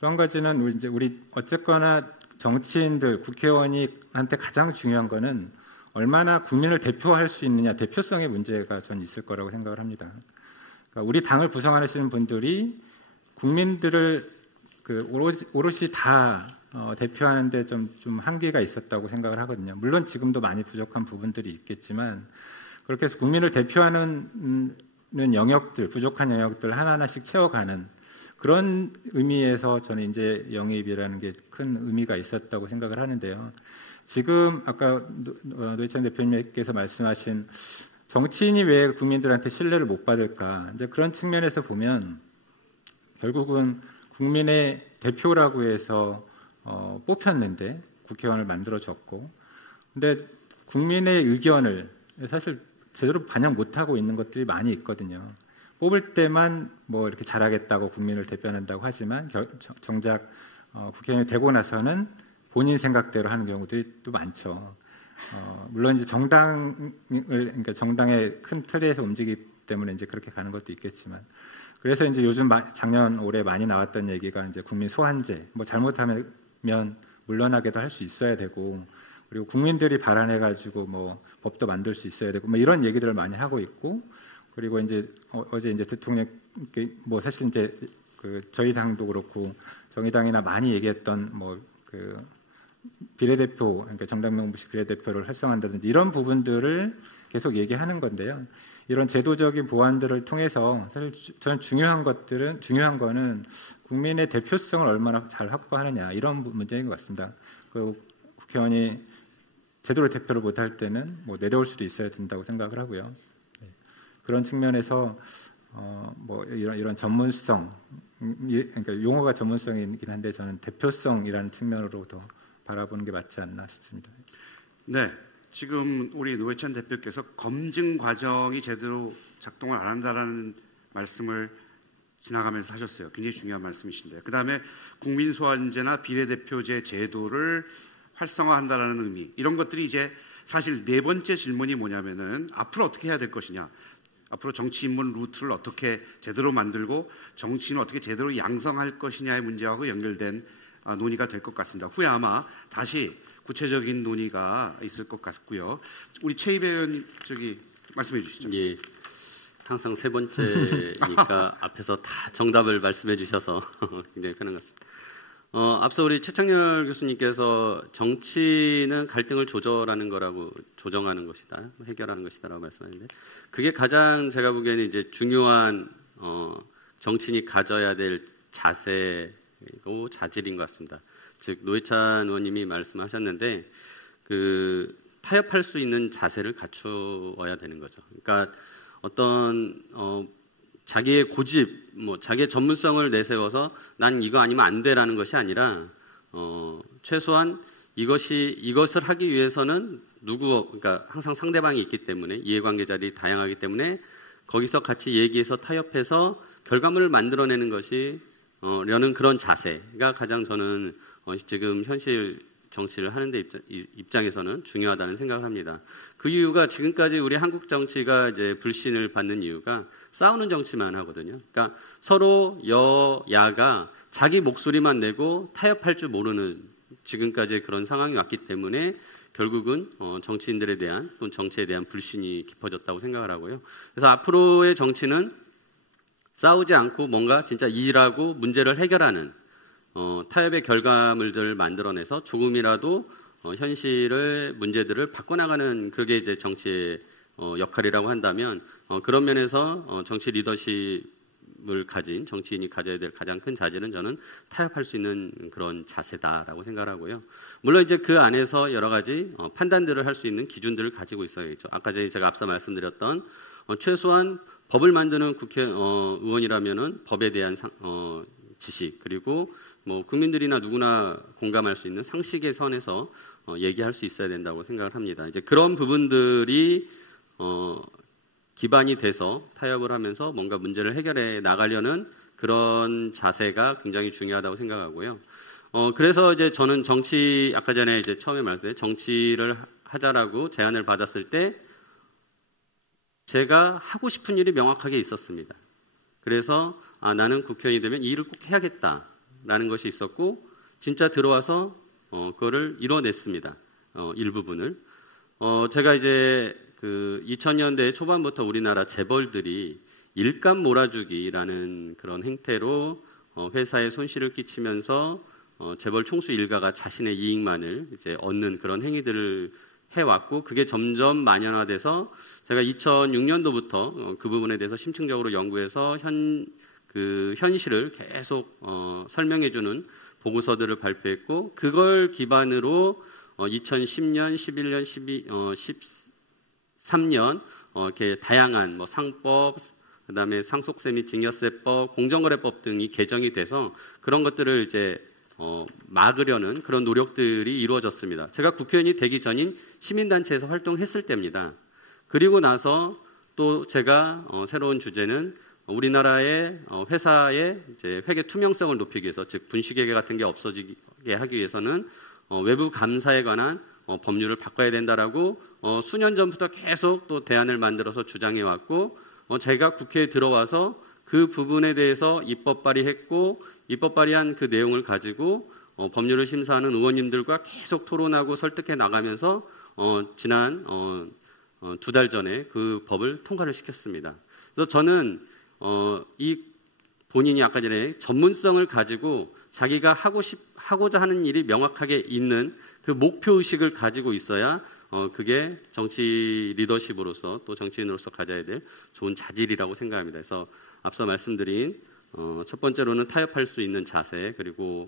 또 한 가지는 우리 어쨌거나 정치인들, 국회의원한테 가장 중요한 거는 얼마나 국민을 대표할 수 있느냐, 대표성의 문제가 전 있을 거라고 생각을 합니다. 그러니까 우리 당을 구성하시는 분들이 국민들을 오롯이 다 대표하는데 좀 한계가 있었다고 생각을 하거든요. 물론 지금도 많이 부족한 부분들이 있겠지만 그렇게 해서 국민을 대표하는 영역들, 부족한 영역들 하나하나씩 채워가는 그런 의미에서 저는 인재 영입이라는 게 큰 의미가 있었다고 생각을 하는데요. 지금 아까 노회찬 대표님께서 말씀하신 정치인이 왜 국민들한테 신뢰를 못 받을까, 이제 그런 측면에서 보면 결국은 국민의 대표라고 해서 뽑혔는데 국회의원을 만들어줬고, 근데 국민의 의견을 사실 제대로 반영 못하고 있는 것들이 많이 있거든요. 뽑을 때만 뭐 이렇게 잘하겠다고 국민을 대변한다고 하지만 정작 국회의원이 되고 나서는 본인 생각대로 하는 경우들이 또 많죠. 물론 이제 그러니까 정당의 큰 틀에서 움직이기 때문에 이제 그렇게 가는 것도 있겠지만, 그래서 이제 요즘 작년 올해 많이 나왔던 얘기가 이제 국민 소환제, 뭐 잘못하면 물러나게도 할 수 있어야 되고, 그리고 국민들이 발안해가지고 뭐 법도 만들 수 있어야 되고, 뭐 이런 얘기들을 많이 하고 있고, 그리고 이제 어제 이제 대통령 뭐 사실 이제 저희 당도 그렇고 정의당이나 많이 얘기했던 뭐 비례대표, 그러니까 정당 명부식 비례대표를 활성화한다든지 이런 부분들을 계속 얘기하는 건데요. 이런 제도적인 보완들을 통해서 사실 저는 중요한 거는 국민의 대표성을 얼마나 잘 확보하느냐, 이런 문제인 것 같습니다. 국회의원이 제대로 대표를 못할 때는 뭐 내려올 수도 있어야 된다고 생각을 하고요. 그런 측면에서 뭐 이런 전문성, 그러니까 용어가 전문성이긴 한데 저는 대표성이라는 측면으로 더 바라보는 게 맞지 않나 싶습니다. 네, 지금 우리 노회찬 대표께서 검증 과정이 제대로 작동을 안 한다라는 말씀을 지나가면서 하셨어요. 굉장히 중요한 말씀이신데, 그 다음에 국민소환제나 비례대표제 제도를 활성화한다라는 의미, 이런 것들이 이제 사실 네 번째 질문이 뭐냐면은 앞으로 어떻게 해야 될 것이냐, 앞으로 정치 인문 루트를 어떻게 제대로 만들고 정치인을 어떻게 제대로 양성할 것이냐의 문제하고 연결된 논의가 될 것 같습니다. 후에 아마 다시 구체적인 논의가 있을 것 같고요. 우리 최입 의원님 말씀해 주시죠. 예, 항상 세 번째니까 앞에서 다 정답을 말씀해 주셔서 굉장히 편한 것 같습니다. 앞서 우리 최창렬 교수님께서 정치는 갈등을 조정하는 것이다, 해결하는 것이다라고 말씀하셨는데, 그게 가장 제가 보기에는 이제 중요한 정치인이 가져야 될 자세고 자질인 것 같습니다. 즉 노회찬 의원님이 말씀하셨는데 타협할 수 있는 자세를 갖추어야 되는 거죠. 그러니까 어떤 자기의 고집, 자기의 전문성을 내세워서 난 이거 아니면 안 돼라는 것이 아니라 최소한 이것을 하기 위해서는 그러니까 항상 상대방이 있기 때문에, 이해관계자들이 다양하기 때문에 거기서 같이 얘기해서 타협해서 결과물을 만들어내는 것이 려는 그런 자세가 가장 저는 지금 현실 정치를 하는 데 입장에서는 중요하다는 생각을 합니다. 그 이유가 지금까지 우리 한국 정치가 이제 불신을 받는 이유가 싸우는 정치만 하거든요. 그러니까 서로 여야가 자기 목소리만 내고 타협할 줄 모르는 지금까지 그런 상황이 왔기 때문에 결국은 정치인들에 대한 또는 정치에 대한 불신이 깊어졌다고 생각을 하고요. 그래서 앞으로의 정치는 싸우지 않고 뭔가 진짜 일하고 문제를 해결하는 타협의 결과물들을 만들어내서 조금이라도 현실의 문제들을 바꿔나가는, 그게 이제 정치의 역할이라고 한다면 그런 면에서 정치 리더십을 가진 정치인이 가져야 될 가장 큰 자질은 저는 타협할 수 있는 그런 자세다라고 생각을 하고요. 물론 이제 그 안에서 여러 가지 판단들을 할 수 있는 기준들을 가지고 있어야겠죠. 아까 제가 앞서 말씀드렸던 최소한 법을 만드는 국회의원이라면은 법에 대한 지식, 그리고 국민들이나 누구나 공감할 수 있는 상식의 선에서 얘기할 수 있어야 된다고 생각을 합니다. 이제 그런 부분들이 기반이 돼서 타협을 하면서 뭔가 문제를 해결해 나가려는 그런 자세가 굉장히 중요하다고 생각하고요. 그래서 이제 저는 아까 전에 이제 처음에 말씀드린 정치를 하자라고 제안을 받았을 때 제가 하고 싶은 일이 명확하게 있었습니다. 그래서 나는 국회의원이 되면 이 일을 꼭 해야겠다라는 것이 있었고, 진짜 들어와서 그거를 이뤄냈습니다. 일부분을. 제가 이제 2000년대 초반부터 우리나라 재벌들이 일감 몰아주기라는 그런 행태로 회사에 손실을 끼치면서 재벌 총수 일가가 자신의 이익만을 이제 얻는 그런 행위들을 해왔고, 그게 점점 만연화돼서 제가 2006년도부터 그 부분에 대해서 심층적으로 연구해서 현실을 계속 설명해주는 보고서들을 발표했고, 그걸 기반으로 2010년, 11년, 13년 이렇게 다양한 상법, 그다음에 상속세 및 증여세법, 공정거래법 등이 개정이 돼서 그런 것들을 이제 막으려는 그런 노력들이 이루어졌습니다. 제가 국회의원이 되기 전인 시민단체에서 활동했을 때입니다. 그리고 나서 또 제가 새로운 주제는 우리나라의 회사의 이제 회계 투명성을 높이기 위해서, 즉 분식회계 같은 게 없어지게 하기 위해서는 외부 감사에 관한 법률을 바꿔야 된다라고 수년 전부터 계속 또 대안을 만들어서 주장해 왔고, 제가 국회에 들어와서 그 부분에 대해서 입법 발의했고, 입법 발의한 그 내용을 가지고 법률을 심사하는 의원님들과 계속 토론하고 설득해 나가면서 지난 2달 전에 그 법을 통과를 시켰습니다. 그래서 저는 이 본인이 아까 전에 전문성을 가지고 자기가 하고자 하는 일이 명확하게 있는 그 목표 의식을 가지고 있어야 그게 정치 리더십으로서 또 정치인으로서 가져야 될 좋은 자질이라고 생각합니다. 그래서 앞서 말씀드린 첫 번째로는 타협할 수 있는 자세, 그리고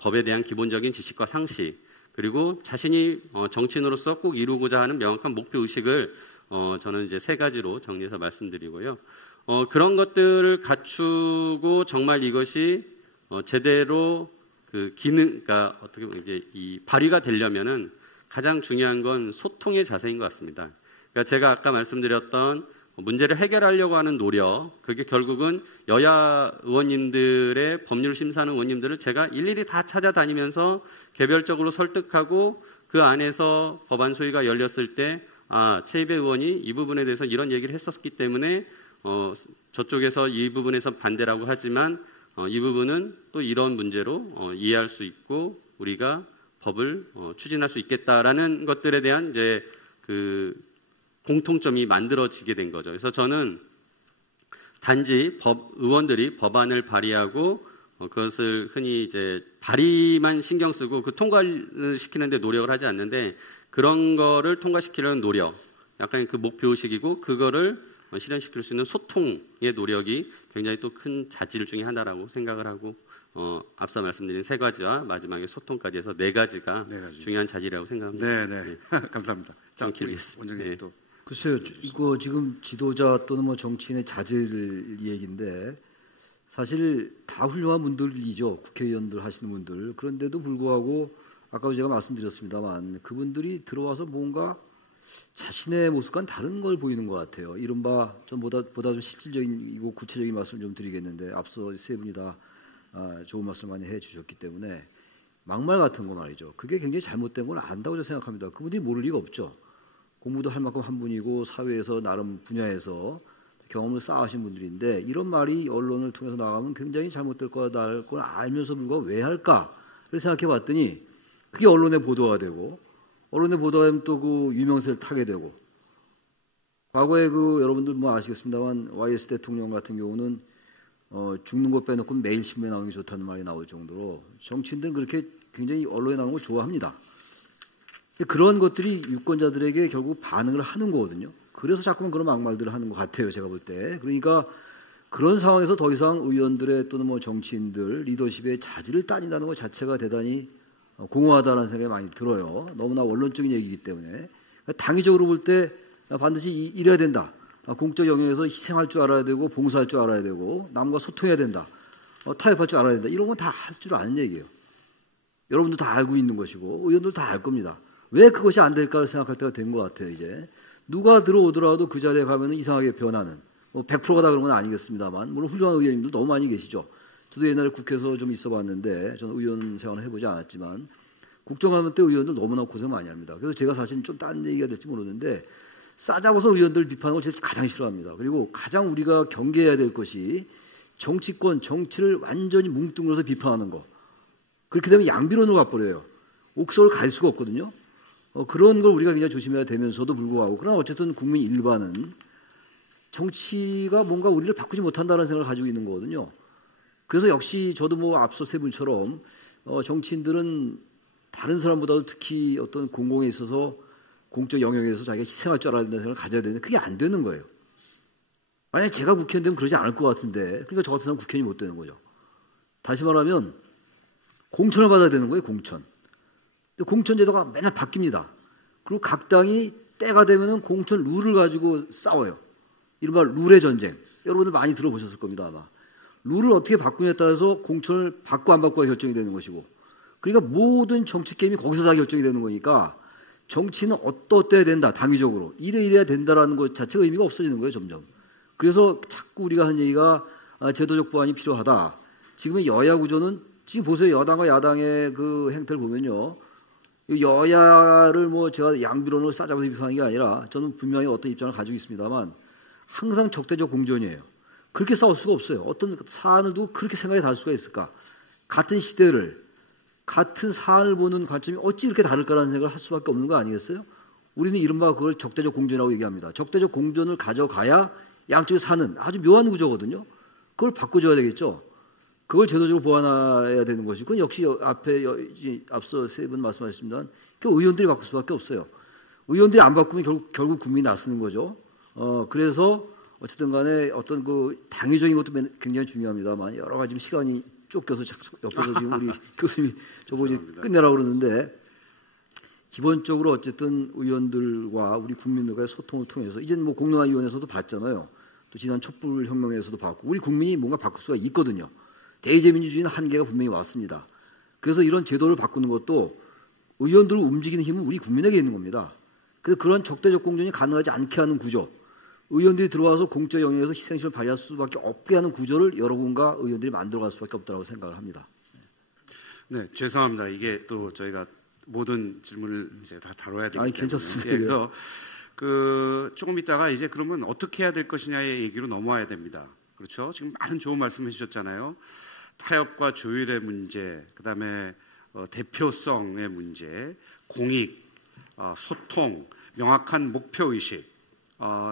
법에 대한 기본적인 지식과 상식, 그리고 자신이 정치인으로서 꼭 이루고자 하는 명확한 목표 의식을 저는 이제 3가지로 정리해서 말씀드리고요. 그런 것들을 갖추고 정말 이것이 제대로 그 그러니까 어떻게 보면 이제 이 발휘가 되려면은 가장 중요한 건 소통의 자세인 것 같습니다. 그러니까 제가 아까 말씀드렸던 문제를 해결하려고 하는 노력, 그게 결국은 여야 의원님들의 법률 심사하는 의원님들을 제가 일일이 다 찾아다니면서 개별적으로 설득하고 그 안에서 법안 소위가 열렸을 때 최이배 의원이 이 부분에 대해서 이런 얘기를 했었기 때문에 저쪽에서 이 부분에서 반대라고 하지만 이 부분은 또 이런 문제로 이해할 수 있고 우리가 법을 추진할 수 있겠다라는 것들에 대한 이제 그 공통점이 만들어지게 된 거죠. 그래서 저는 단지 의원들이 법안을 발의하고 그것을 흔히 이제 발의만 신경 쓰고 그 통과를 시키는데 노력을 하지 않는데, 그런 거를 통과시키려는 노력, 약간 그 목표의식이고 그거를 실현시킬 수 있는 소통의 노력이 굉장히 또 큰 자질 중에 하나라고 생각을 하고, 앞서 말씀드린 3가지와 마지막에 소통까지 해서 4가지가 중요한 자질이라고 생각합니다. 네. 감사합니다. 자, 원장님 또. 글쎄요, 이거 지금 지도자 또는 뭐 정치인의 자질 얘기인데 사실 다 훌륭한 분들이죠. 국회의원들 하시는 분들. 그런데도 불구하고 아까도 제가 말씀드렸습니다만 그분들이 들어와서 뭔가 자신의 모습과는 다른 걸 보이는 것 같아요. 이른바 보다 좀 실질적이고 구체적인 말씀을 좀 드리겠는데, 앞서 3분이 다 좋은 말씀 많이 해주셨기 때문에 막말 같은 거 말이죠. 그게 굉장히 잘못된 걸 안다고 저는 생각합니다. 그분들이 모를 리가 없죠. 공부도 할 만큼 한 분이고 사회에서 나름 분야에서 경험을 쌓으신 분들인데, 이런 말이 언론을 통해서 나가면 굉장히 잘못될 거다를 걸 알면서 불구하고 왜 할까를 생각해 봤더니 그게 언론에 보도가 되고, 언론에 보도하면 또 그 유명세를 타게 되고, 과거에 여러분들 뭐 아시겠습니다만 YS 대통령 같은 경우는 죽는 것 빼놓고 매일 신문에 나오는 게 좋다는 말이 나올 정도로 정치인들은 그렇게 굉장히 언론에 나오는 걸 좋아합니다. 그런 것들이 유권자들에게 결국 반응을 하는 거거든요. 그래서 자꾸만 그런 막말들을 하는 것 같아요, 제가 볼 때. 그러니까 그런 상황에서 더 이상 의원들의 또는 뭐 정치인들 리더십의 자질을 따진다는 것 자체가 대단히 공허하다는 생각이 많이 들어요. 너무나 원론적인 얘기이기 때문에. 당위적으로 볼 때 반드시 이래야 된다. 공적 영역에서 희생할 줄 알아야 되고 봉사할 줄 알아야 되고 남과 소통해야 된다. 타협할 줄 알아야 된다. 이런 건 다 할 줄 아는 얘기예요. 여러분도 다 알고 있는 것이고 의원도 다 알 겁니다. 왜 그것이 안 될까를 생각할 때가 된 것 같아요. 이제 누가 들어오더라도 그 자리에 가면 이상하게 변하는, 100%가 다 그런 건 아니겠습니다만 물론 훌륭한 의원님들 너무 많이 계시죠. 저도 옛날에 국회에서 좀 있어봤는데 저는 의원 생활을 해보지 않았지만 국정감사 때 의원들 너무나 고생 많이 합니다. 그래서 제가 사실 좀 딴 얘기가 될지 모르는데 싸잡아서 의원들 비판하는 걸 제가 가장 싫어합니다. 그리고 가장 우리가 경계해야 될 것이 정치권, 정치를 완전히 뭉뚱그려서 비판하는 거. 그렇게 되면 양비론으로 가버려요. 옥석을 갈 수가 없거든요. 그런 걸 우리가 굉장히 조심해야 되면서도 불구하고, 그러나 어쨌든 국민 일반은 정치가 뭔가 우리를 바꾸지 못한다는 생각을 가지고 있는 거거든요. 그래서 역시 저도 뭐 앞서 3분처럼 정치인들은 다른 사람보다도 특히 어떤 공공에 있어서 공적 영역에서 자기가 희생할 줄 알아야 된다는 생각을 가져야 되는데 그게 안 되는 거예요. 만약에 제가 국회의원 되면 그러지 않을 것 같은데, 그러니까 저 같은 사람은 국회의원이 못 되는 거죠. 다시 말하면 공천을 받아야 되는 거예요, 공천. 근데 공천 제도가 맨날 바뀝니다. 그리고 각 당이 때가 되면은 공천 룰을 가지고 싸워요. 이른바 룰의 전쟁. 여러분들 많이 들어보셨을 겁니다, 아마. 룰을 어떻게 바꾸냐에 따라서 공천을 받고 안 받고가 결정이 되는 것이고, 그러니까 모든 정치 게임이 거기서 다 결정이 되는 거니까 정치는 어떠어야 된다, 당위적으로. 이래야 된다라는 것 자체가 의미가 없어지는 거예요, 점점. 그래서 자꾸 우리가 하는 얘기가 제도적 보완이 필요하다. 지금의 여야 구조는 지금 보세요. 여당과 야당의 그 행태를 보면요. 여야를 뭐 제가 양비론을 싸잡아서 비판하는 게 아니라 저는 분명히 어떤 입장을 가지고 있습니다만 항상 적대적 공존이에요. 그렇게 싸울 수가 없어요. 어떤 사안을 두고 그렇게 생각이 다를 수가 있을까? 같은 시대를 같은 사안을 보는 관점이 어찌 이렇게 다를까라는 생각을 할 수밖에 없는 거 아니겠어요? 우리는 이른바 그걸 적대적 공존이라고 얘기합니다. 적대적 공존을 가져가야 양쪽이 사는 아주 묘한 구조거든요. 그걸 바꿔줘야 되겠죠. 그걸 제도적으로 보완해야 되는 것이고 그건 역시 앞서 세 분 말씀하셨습니다만 의원들이 바꿀 수밖에 없어요. 의원들이 안 바꾸면 결국 국민이 나서는 거죠. 그래서 어쨌든 간에 어떤 그 당위적인 것도 굉장히 중요합니다만 여러 가지 시간이 쫓겨서 옆에서 지금 우리 교수님이 저보고 끝내라고 그러는데 기본적으로 어쨌든 의원들과 우리 국민들과의 소통을 통해서 이제는 뭐 공론화위원회에서도 봤잖아요. 또 지난 촛불혁명에서도 봤고 우리 국민이 뭔가 바꿀 수가 있거든요. 대의제민주주의는 한계가 분명히 왔습니다. 그래서 이런 제도를 바꾸는 것도 의원들을 움직이는 힘은 우리 국민에게 있는 겁니다. 그래서 그런 적대적 공존이 가능하지 않게 하는 구조, 의원들이 들어와서 공적 영역에서 희생심을 발휘할 수밖에 없게 하는 구조를 여러분과 의원들이 만들어갈 수밖에 없다고 생각을 합니다. 네, 죄송합니다. 이게 또 저희가 모든 질문을 이제 다 다뤄야 되기 때문에 괜찮습니다. 그래서 조금 있다가 이제 그러면 어떻게 해야 될 것이냐의 얘기로 넘어와야 됩니다. 그렇죠? 지금 많은 좋은 말씀 해주셨잖아요. 타협과 조율의 문제, 그다음에 대표성의 문제, 공익, 소통, 명확한 목표 의식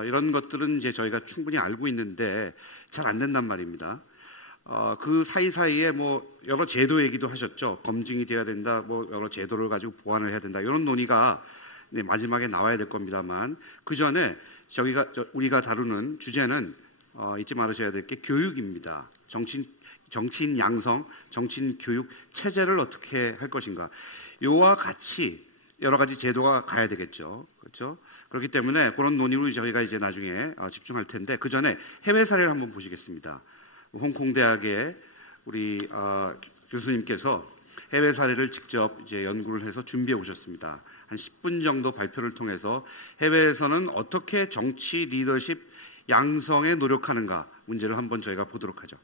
이런 것들은 이제 저희가 충분히 알고 있는데 잘 안 된단 말입니다. 그 사이사이에 뭐 여러 제도 얘기도 하셨죠. 검증이 돼야 된다, 뭐 여러 제도를 가지고 보완을 해야 된다. 이런 논의가 마지막에 나와야 될 겁니다만 그 전에 우리가 다루는 주제는 잊지 말으셔야 될 게 교육입니다. 정치인 양성, 정치인 교육 체제를 어떻게 할 것인가. 요와 같이 여러 가지 제도가 가야 되겠죠. 그렇죠? 그렇기 때문에 그런 논의로 저희가 이제 나중에 집중할 텐데 그 전에 해외 사례를 한번 보시겠습니다. 홍콩 대학의 우리 교수님께서 해외 사례를 직접 이제 연구를 해서 준비해 오셨습니다. 한 10분 정도 발표를 통해서 해외에서는 어떻게 정치 리더십 양성에 노력하는가 문제를 한번 저희가 보도록 하죠.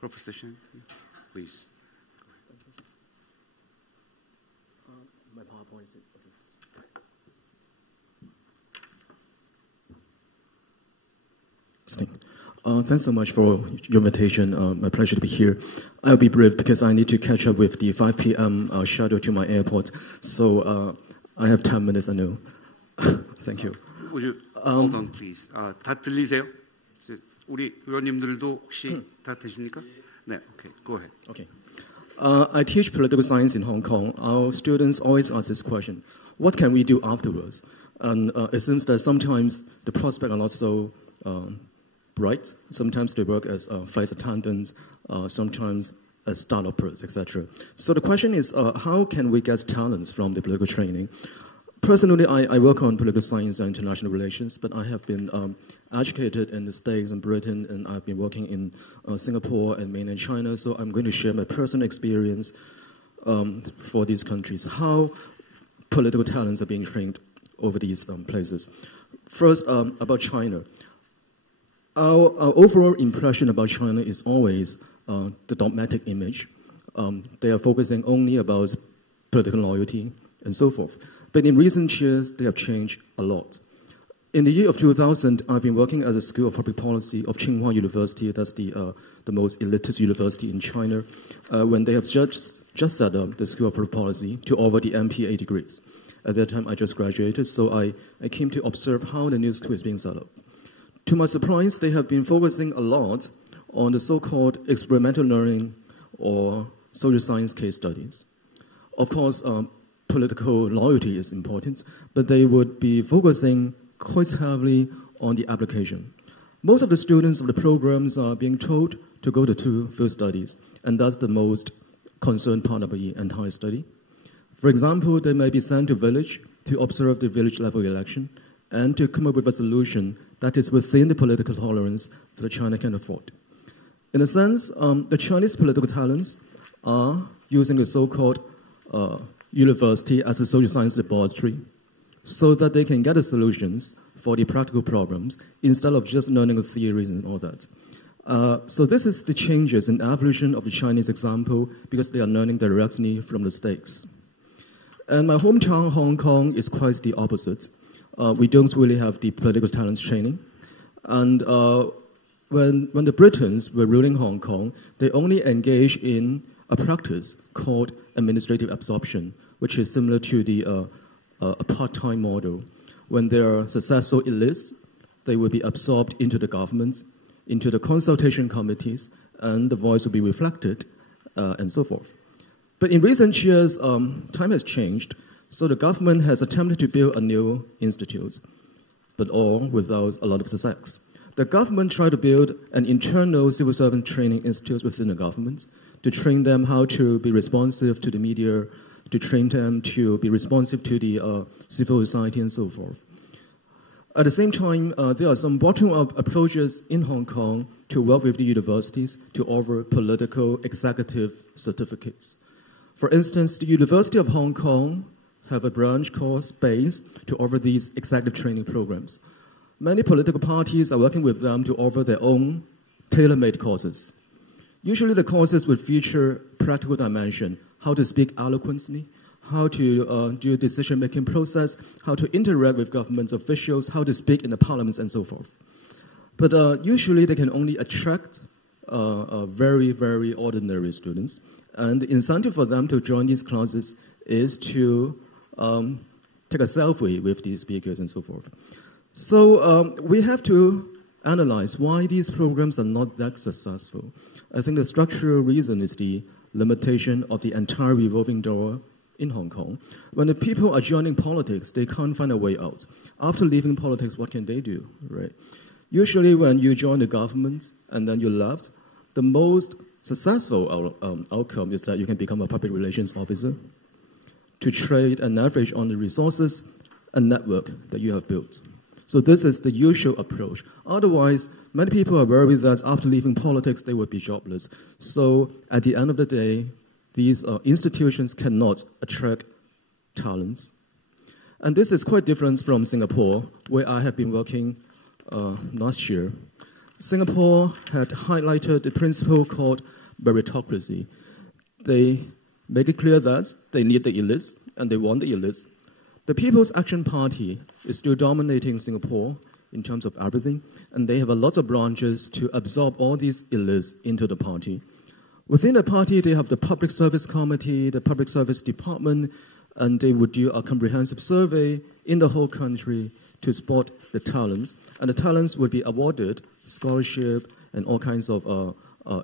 Professor, please. My PowerPoint is Thanks so much for your invitation. My pleasure to be here. I'll be brief because I need to catch up with the 5 p.m. shuttle to my airport. So I have 10 minutes, I know. Thank you. Would you hold on, please? 다 들리세요? 우리 의원님들도 혹시 다 되십니까? 네, okay, go ahead. Okay. I teach political science in Hong Kong. Our students always ask this question: what can we do afterwards? And it seems that sometimes the prospects are not so bright. Sometimes they work as flight attendants, sometimes as startuppers, etc. So the question is, how can we get talents from the political training? Personally, I work on political science and international relations, but I have been educated in the States and Britain, and I've been working in Singapore and mainland China, so I'm going to share my personal experience for these countries, how political talents are being trained over these places. First, about China. Our overall impression about China is always the dogmatic image. They are focusing only about political loyalty and so forth. But in recent years, they have changed a lot. In the year of 2000, I've been working at the School of Public Policy of Tsinghua University. That's the most elitist university in China, when they have just set up the School of Public Policy to offer the MPA degrees. At that time, I just graduated, so I came to observe how the new school is being set up. To my surprise, they have been focusing a lot on the so-called experimental learning or social science case studies. Of course, political loyalty is important, but they would be focusing quite heavily on the application. Most of the students of the programs are being told to go to field studies, and that's the most concerned part of the entire study. For example, they may be sent to village to observe the village level election and to come up with a solution that is within the political tolerance that China can afford. In a sense, the Chinese political talents are using the so-called university as a social science laboratory so that they can get the solutions for the practical problems instead of just learning the theories and all that. So this is the changes in evolution of the Chinese example because they are learning directly from the States. And my hometown, Hong Kong, is quite the opposite. We don't really have the political talents training. And when the Britons were ruling Hong Kong, they only engaged in a practice called administrative absorption, which is similar to the apartheid model. When there are successful elites, they will be absorbed into the governments, into the consultation committees, and the voice will be reflected, and so forth. But in recent years, time has changed, so the government has attempted to build a new institute, but all without a lot of success. The government tried to build an internal civil servant training institute within the government to train them how to be responsive to the media, to train them to be responsive to the civil society and so forth. At the same time, there are some bottom-up approaches in Hong Kong to work with the universities to offer political executive certificates. For instance, the University of Hong Kong have a branch called SPACE to offer these executive training programs. Many political parties are working with them to offer their own tailor-made courses. Usually the courses would feature practical dimension, how to speak eloquently, how to do decision-making process, how to interact with government officials, how to speak in the parliaments, and so forth. But usually they can only attract very, very ordinary students. And the incentive for them to join these classes is to take a selfie with these speakers and so forth. So we have to analyze why these programs are not that successful. I think the structural reason is the limitation of the entire revolving door in Hong Kong. When the people are joining politics, they can't find a way out. After leaving politics, what can they do, right? Usually when you join the government and then you left, the most successful outcome is that you can become a public relations officer to trade and leverage on the resources and network that you have built. So this is the usual approach. Otherwise, many people are worried that after leaving politics, they would be jobless. So at the end of the day, these institutions cannot attract talents. And this is quite different from Singapore, where I have been working last year. Singapore had highlighted the principle called meritocracy. They make it clear that they need the elites, and they want the elites. The People's Action Party is still dominating Singapore in terms of everything, and they have a lot of branches to absorb all these elites into the party. Within the party, they have the Public Service Committee, the Public Service Department, and they would do a comprehensive survey in the whole country to spot the talents. And the talents would be awarded scholarship and all kinds of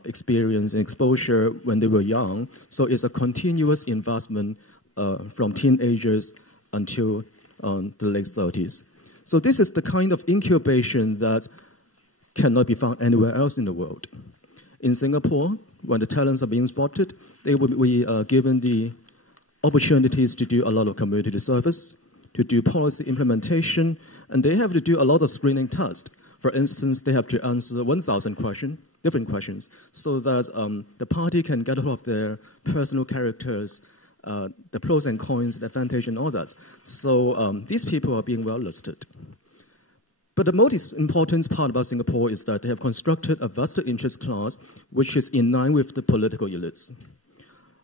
experience and exposure when they were young. So it's a continuous investment from teenagers until the late 30s. So this is the kind of incubation that cannot be found anywhere else in the world. In Singapore, when the talents are being spotted, they will be given the opportunities to do a lot of community service, to do policy implementation, and they have to do a lot of screening tests. For instance, they have to answer 1,000 different questions, so that the party can get hold of their personal characters, the pros and cons, the advantage, and all that. So these people are being well listed. But the most important part about Singapore is that they have constructed a vested interest class which is in line with the political elites.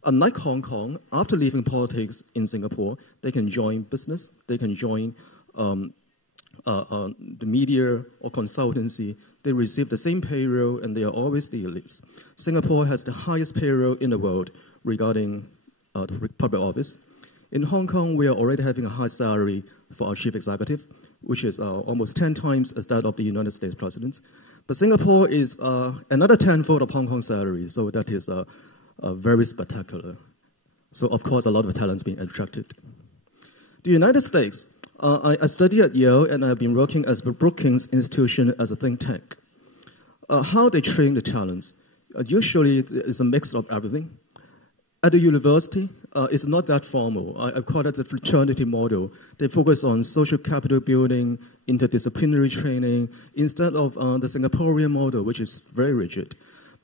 Unlike Hong Kong, after leaving politics in Singapore, they can join business, they can join the media or consultancy. They receive the same payroll, and they are always the elites. Singapore has the highest payroll in the world regarding the public office. In Hong Kong, we are already having a high salary for our chief executive, which is almost 10 times as that of the United States president. But Singapore is another tenfold of Hong Kong's salary, so that is very spectacular. So, of course, a lot of talents being attracted. The United States, I studied at Yale, and I've been working as the Brookings Institution as a think tank. How they train the talents? Usually, it's a mix of everything. At the university, it's not that formal. I call it the fraternity model. They focus on social capital building, interdisciplinary training, instead of the Singaporean model, which is very rigid.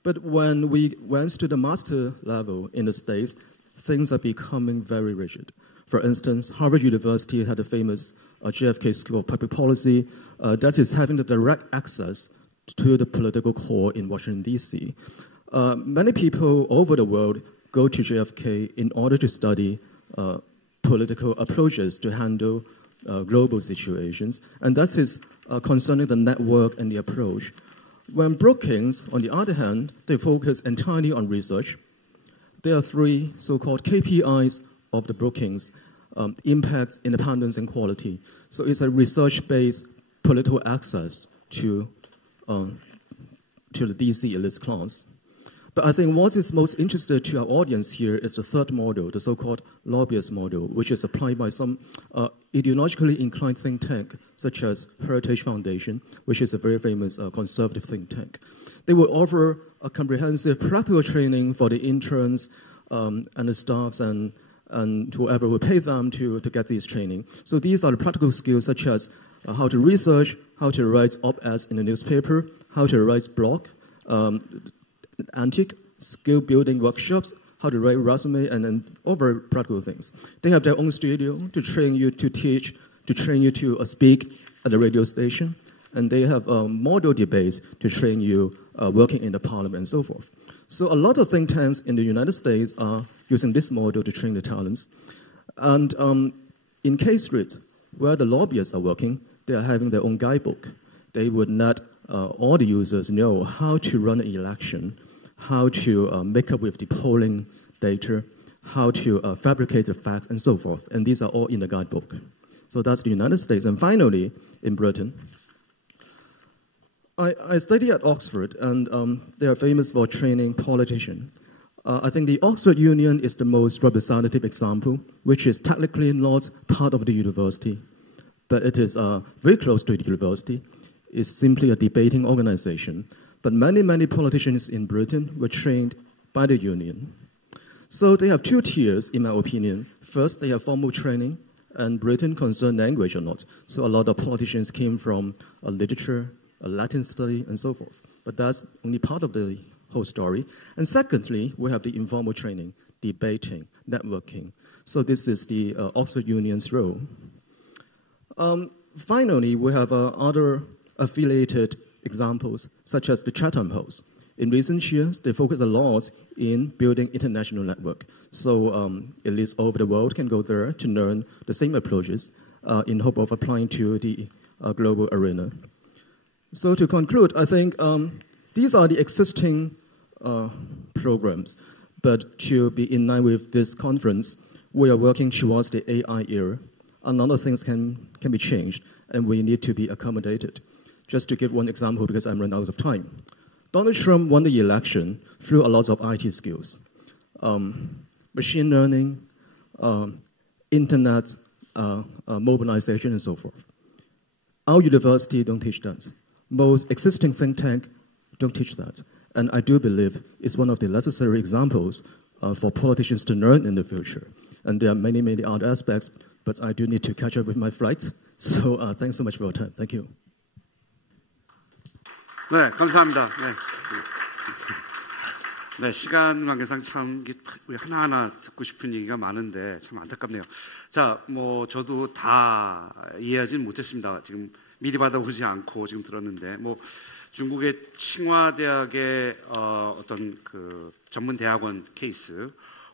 But when we went to the master level in the States, things are becoming very rigid. For instance, Harvard University had a famous JFK School of Public Policy, that is having the direct access to the political core in Washington, D.C. Many people over the world go to JFK in order to study political approaches to handle global situations, and that is concerning the network and the approach. When Brookings, on the other hand, they focus entirely on research. There are three so-called KPIs of the Brookings: impact, independence, and quality. So it's a research-based political access to the DC elite class. But I think what is most interesting to our audience here is the third model, the so-called lobbyist model, which is applied by some ideologically inclined think tank, such as Heritage Foundation, which is a very famous conservative think tank. They will offer a comprehensive practical training for the interns and the staffs and whoever will pay them to get this training. So these are the practical skills such as how to research, how to write op-eds in a newspaper, how to write blog, antique skill building workshops, how to write resume, and other practical things. They have their own studio to train you to teach, to train you to speak at the radio station, and they have model debates to train you working in the parliament and so forth. So a lot of think tanks in the United States are using this model to train the talents. And in K Street, where the lobbyists are working, they are having their own guidebook. They would let all the users know how to run an election, how to make up with the polling data, how to fabricate the facts, and so forth. And these are all in the guidebook. So that's the United States. And finally, in Britain, I studied at Oxford, and they are famous for training politicians. I think the Oxford Union is the most representative example, which is technically not part of the university, but it is very close to the university. It's simply a debating organization. But many, many politicians in Britain were trained by the union. So they have two tiers, in my opinion. First, they have formal training, and Britain concerned language or not. So a lot of politicians came from literature, Latin study, and so forth. But that's only part of the whole story. And secondly, we have the informal training, debating, networking. So this is the Oxford Union's role. Finally, we have other affiliated examples, such as the Chatham House. In recent years, they focus a lot in building international network. So elites all over the world can go there to learn the same approaches in hope of applying to the global arena. So to conclude, I think these are the existing programs. But to be in line with this conference, we are working towards the AI era. A lot of things can be changed, and we need to be accommodated. Just to give one example, because I'm running out of time. Donald Trump won the election through a lot of IT skills. Machine learning, internet mobilization, and so forth. Our university don't teach that. Most existing think tanks don't teach that. And I do believe it's one of the necessary examples for politicians to learn in the future. And there are many, many other aspects, but I do need to catch up with my flight. So thanks so much for your time. Thank you. 네, 감사합니다. 네, 시간 관계상 참 우리 하나하나 듣고 싶은 얘기가 많은데 참 안타깝네요. 자, 뭐 저도 다 이해하지는 못했습니다. 지금 미리 받아보지 않고 지금 들었는데, 뭐 중국의 칭화대학의 어떤 그 전문 대학원 케이스,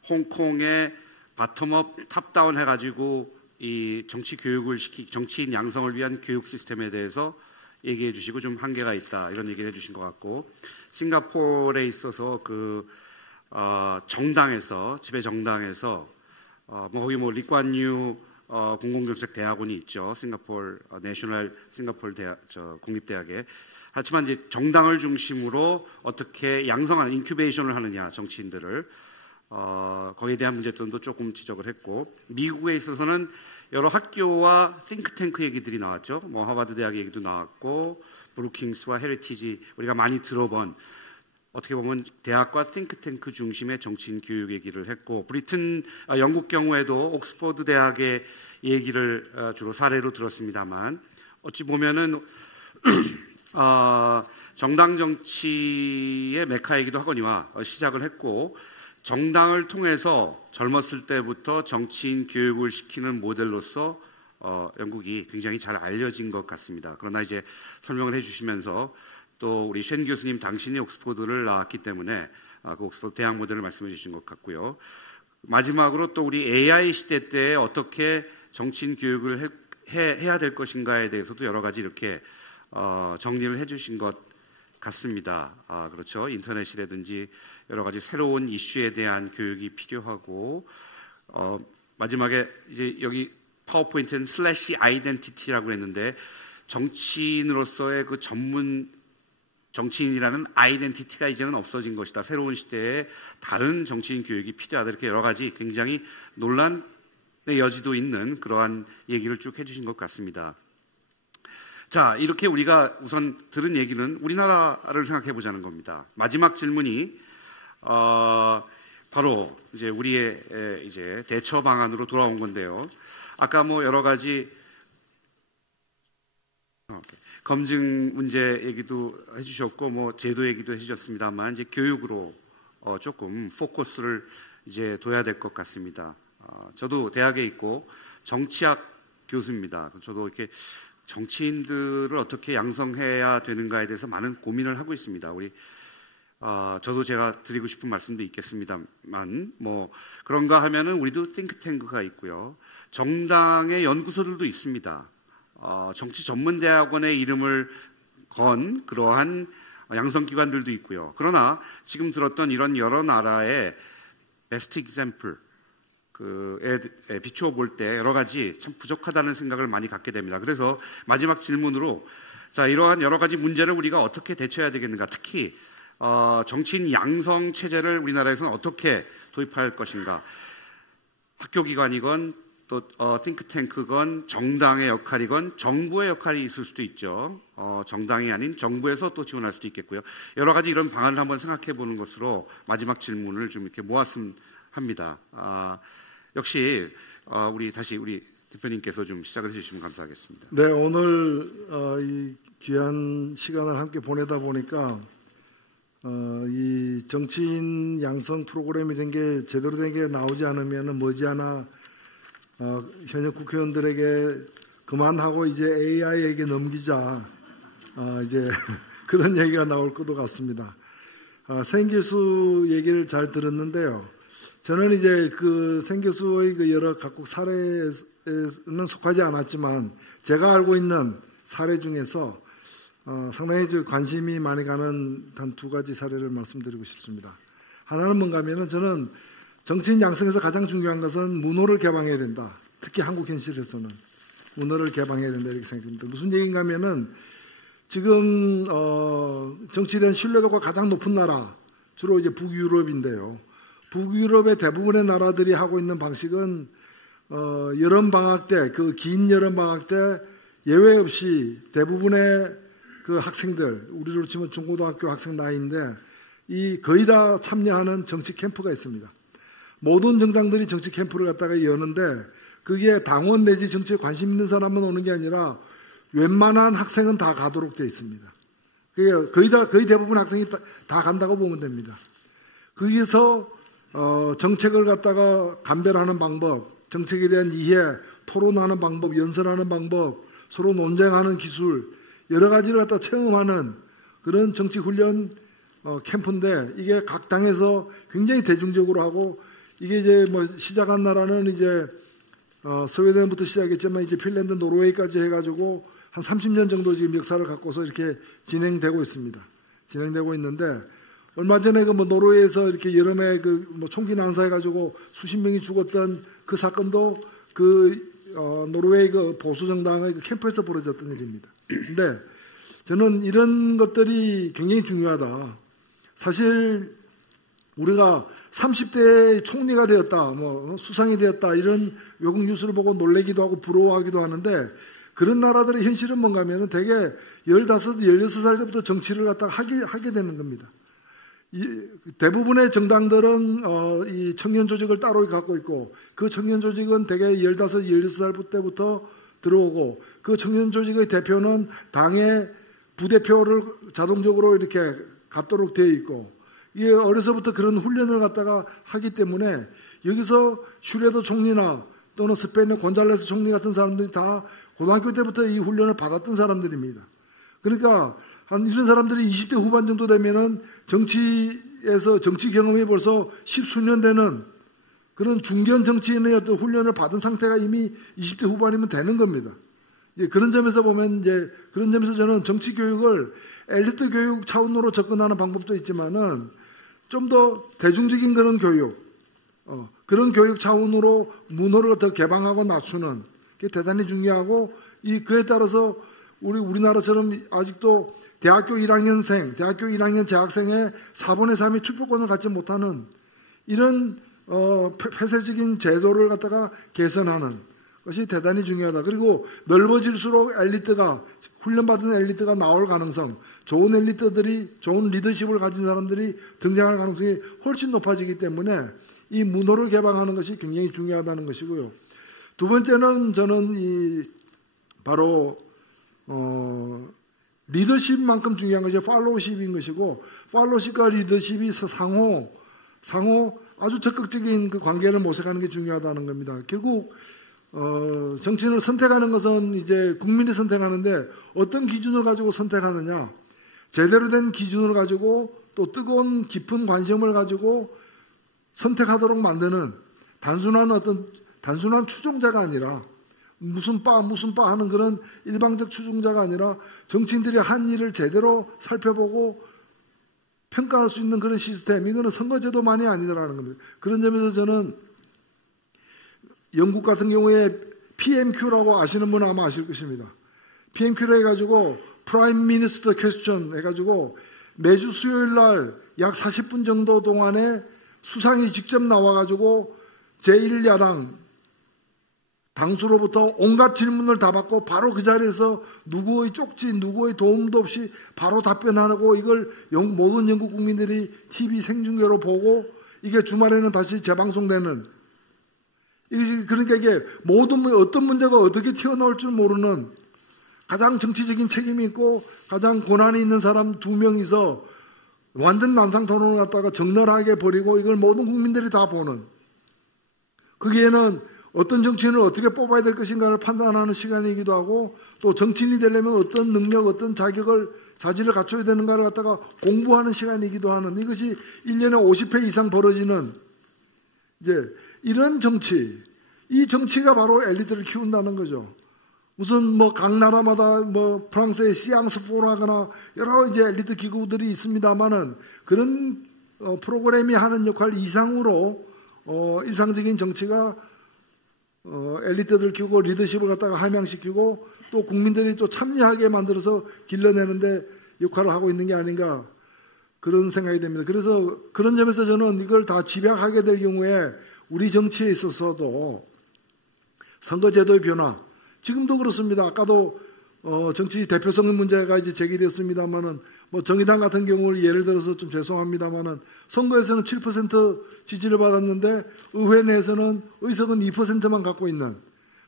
홍콩의 바텀업 탑다운 해가지고 이 정치 교육을 정치인 양성을 위한 교육 시스템에 대해서 얘기해 주시고 좀 한계가 있다 이런 얘기를 해주신 것 같고, 싱가포르에 있어서 그 정당에서 지배 정당에서 뭐 거기 뭐 리관유 공공정책 대학원이 있죠. 싱가포르 내셔널 싱가포르 대학 공립대학에. 하지만 이제 정당을 중심으로 어떻게 양성하는 인큐베이션을 하느냐 정치인들을 거기에 대한 문제점도 조금 지적을 했고, 미국에 있어서는 여러 학교와 싱크탱크 얘기들이 나왔죠. 뭐 하버드 대학 얘기도 나왔고, 브루킹스와 헤리티지 우리가 많이 들어본 어떻게 보면 대학과 싱크탱크 중심의 정치인 교육 얘기를 했고, 영국 경우에도 옥스퍼드 대학의 얘기를 주로 사례로 들었습니다만, 어찌 보면은 정당 정치의 메카이기도 하거니와 시작을 했고, 정당을 통해서 젊었을 때부터 정치인 교육을 시키는 모델로서 영국이 굉장히 잘 알려진 것 같습니다. 그러나 이제 설명을 해주시면서 또 우리 쉔 교수님 당신이 옥스퍼드를 나왔기 때문에 그 옥스퍼드 대학 모델을 말씀해 주신 것 같고요. 마지막으로 또 우리 AI 시대 때 어떻게 정치인 교육을 해야 될 것인가에 대해서도 여러 가지 이렇게 정리를 해주신 것 같습니다. 그렇죠. 인터넷이라든지 여러 가지 새로운 이슈에 대한 교육이 필요하고 마지막에 이제 여기 파워포인트는 슬래시 아이덴티티라고 했는데 정치인으로서의 그 정치인이라는 아이덴티티가 이제는 없어진 것이다. 새로운 시대에 다른 정치인 교육이 필요하다. 이렇게 여러 가지 굉장히 논란의 여지도 있는 그러한 얘기를 쭉 해주신 것 같습니다. 자, 이렇게 우리가 우선 들은 얘기는 우리나라를 생각해 보자는 겁니다. 마지막 질문이 바로 이제 우리의 이제 대처 방안으로 돌아온 건데요. 아까 뭐 여러 가지 검증 문제 얘기도 해주셨고 뭐 제도 얘기도 해주셨습니다만 이제 교육으로 조금 포커스를 이제 둬야 될 것 같습니다. 저도 대학에 있고 정치학 교수입니다. 저도 이렇게 정치인들을 어떻게 양성해야 되는가에 대해서 많은 고민을 하고 있습니다. 저도 제가 드리고 싶은 말씀도 있겠습니다만 뭐 그런가 하면은 우리도 띵크탱크가 있고요. 정당의 연구소들도 있습니다. 정치 전문대학원의 이름을 건 그러한 양성기관들도 있고요. 그러나 지금 들었던 이런 여러 나라의 베스트 익샘플 에 비추어 볼 때 여러 가지 참 부족하다는 생각을 많이 갖게 됩니다. 그래서 마지막 질문으로 자, 이러한 여러 가지 문제를 우리가 어떻게 대처해야 되겠는가, 특히 정치인 양성 체제를 우리나라에서는 어떻게 도입할 것인가, 학교기관이건 또 띵크탱크건 정당의 역할이건 정부의 역할이 있을 수도 있죠. 정당이 아닌 정부에서 또 지원할 수도 있겠고요. 여러 가지 이런 방안을 한번 생각해 보는 것으로 마지막 질문을 좀 이렇게 모았으면 합니다. 역시 우리 대표님께서 좀 시작을 해주시면 감사하겠습니다. 네, 오늘 이 귀한 시간을 함께 보내다 보니까 이 정치인 양성 프로그램 이런 게 제대로 된 게 나오지 않으면 머지않아 현역 국회의원들에게 그만하고 이제 AI에게 넘기자 이제 그런 얘기가 나올 것도 같습니다. 생 교수 얘기를 잘 들었는데요. 저는 이제 생 교수의 그 여러 각국 사례에는 속하지 않았지만 제가 알고 있는 사례 중에서 상당히 관심이 많이 가는 단 두 가지 사례를 말씀드리고 싶습니다. 하나는 뭔가 하면은 저는 정치인 양성에서 가장 중요한 것은 문호를 개방해야 된다. 특히 한국 현실에서는 문호를 개방해야 된다 이렇게 생각합니다. 무슨 얘기인가 하면은 지금 정치에 대한 신뢰도가 가장 높은 나라 주로 이제 북유럽인데요. 북유럽의 대부분의 나라들이 하고 있는 방식은 여름방학 때, 그 긴 여름방학 때 예외 없이 대부분의 그 학생들, 우리로 치면 중고등학교 학생 나이인데 거의 다 참여하는 정치 캠프가 있습니다. 모든 정당들이 정치 캠프를 갖다가 여는데 그게 당원 내지 정치에 관심 있는 사람만 오는 게 아니라 웬만한 학생은 다 가도록 되어 있습니다. 그게 거의 대부분 학생이 다 간다고 보면 됩니다. 거기서 정책을 갖다가 감별하는 방법, 정책에 대한 이해, 토론하는 방법, 연설하는 방법, 서로 논쟁하는 기술, 여러 가지를 갖다 체험하는 그런 정치 훈련 캠프인데 이게 각 당에서 굉장히 대중적으로 하고 이게 이제 뭐 시작한 나라는 이제 스웨덴부터 시작했지만 이제 핀란드, 노르웨이까지 해가지고 한 30년 정도 지금 역사를 갖고서 이렇게 진행되고 있습니다. 진행되고 있는데 얼마 전에 노르웨이에서 이렇게 여름에 총기 난사해가지고 수십 명이 죽었던 그 사건도 노르웨이 보수 정당의 캠프에서 벌어졌던 일입니다. 근데 저는 이런 것들이 굉장히 중요하다. 사실 우리가 30대에 총리가 되었다, 수상이 되었다 이런 외국 뉴스를 보고 놀래기도 하고 부러워하기도 하는데 그런 나라들의 현실은 뭔가 하면 대개 15, 16살 때부터 정치를 갖다가 하게 되는 겁니다. 대부분의 정당들은 이 청년 조직을 따로 갖고 있고 그 청년 조직은 대개 15, 16살 때부터 들어오고 그 청년 조직의 대표는 당의 부대표를 자동적으로 이렇게 갖도록 되어 있고 이게 어려서부터 그런 훈련을 갖다가 하기 때문에 여기서 슈레더 총리나 또는 스페인의 곤잘레스 총리 같은 사람들이 다 고등학교 때부터 이 훈련을 받았던 사람들입니다. 그러니까 한 이런 사람들이 20대 후반 정도 되면은 정치에서 정치 경험이 벌써 10수년 되는 그런 중견 정치인의 어떤 훈련을 받은 상태가 이미 20대 후반이면 되는 겁니다. 그런 점에서 보면 이제 그런 점에서 저는 정치 교육을 엘리트 교육 차원으로 접근하는 방법도 있지만은 좀 더 대중적인 그런 교육, 그런 교육 차원으로 문호를 더 개방하고 낮추는 게 대단히 중요하고 그에 따라서 우리나라처럼 아직도 대학교 1학년 재학생의 4분의 3이 투표권을 갖지 못하는 이런 폐쇄적인 제도를 갖다가 개선하는 것이 대단히 중요하다. 그리고 넓어질수록 훈련받은 엘리트가 나올 가능성, 좋은 엘리트들이, 좋은 리더십을 가진 사람들이 등장할 가능성이 훨씬 높아지기 때문에 이 문호를 개방하는 것이 굉장히 중요하다는 것이고요. 두 번째는 저는 바로 리더십만큼 중요한 것이 팔로우십인 것이고, 팔로우십과 리더십이 상호 아주 적극적인 그 관계를 모색하는 게 중요하다는 겁니다. 결국 정치인을 선택하는 것은 이제 국민이 선택하는데 어떤 기준을 가지고 선택하느냐, 제대로 된 기준을 가지고 또 뜨거운 깊은 관심을 가지고 선택하도록 만드는 단순한 추종자가 아니라 무슨 바 하는 그런 일방적 추종자가 아니라 정치인들이 한 일을 제대로 살펴보고 평가할 수 있는 그런 시스템, 이거는 선거제도만이 아니라는 겁니다. 그런 점에서 저는 영국 같은 경우에 PMQ라고 아시는 분은 아마 아실 것입니다. PMQ를 해가지고 Prime Minister Question 해가지고 매주 수요일 날 약 40분 정도 동안에 수상이 직접 나와가지고 제1야당 당수로부터 온갖 질문을 다 받고 바로 그 자리에서 누구의 쪽지, 누구의 도움도 없이 바로 답변하고 이걸 모든 영국 국민들이 TV 생중계로 보고 이게 주말에는 다시 재방송되는, 그러니까 이게 어떤 문제가 어떻게 튀어나올 줄 모르는 가장 정치적인 책임이 있고 가장 고난이 있는 사람 2명이서 완전 난상 토론을 갖다가 적나라하게 벌이고 이걸 모든 국민들이 다 보는, 거기에는 어떤 정치인을 어떻게 뽑아야 될 것인가를 판단하는 시간이기도 하고 또 정치인이 되려면 어떤 능력, 어떤 자질을 갖춰야 되는가를 갖다가 공부하는 시간이기도 하는, 이것이 1년에 50회 이상 벌어지는 이제 이런 정치, 이 정치가 바로 엘리트를 키운다는 거죠. 무슨 각 나라마다 프랑스의 시앙스포라거나 여러 이제 엘리트 기구들이 있습니다만은 그런 프로그램이 하는 역할 이상으로 일상적인 정치가 엘리트들 키우고 리더십을 갖다가 함양시키고 또 국민들이 또 참여하게 만들어서 길러내는데 역할을 하고 있는 게 아닌가, 그런 생각이 됩니다. 그래서 그런 점에서 저는 이걸 다 집약하게 될 경우에 우리 정치에 있어서도 선거제도의 변화, 지금도 그렇습니다. 아까도 정치 대표성 문제가 이제 제기됐습니다만은 정의당 같은 경우를 예를 들어서 좀 죄송합니다만은 선거에서는 7% 지지를 받았는데 의회 내에서는 의석은 2%만 갖고 있는,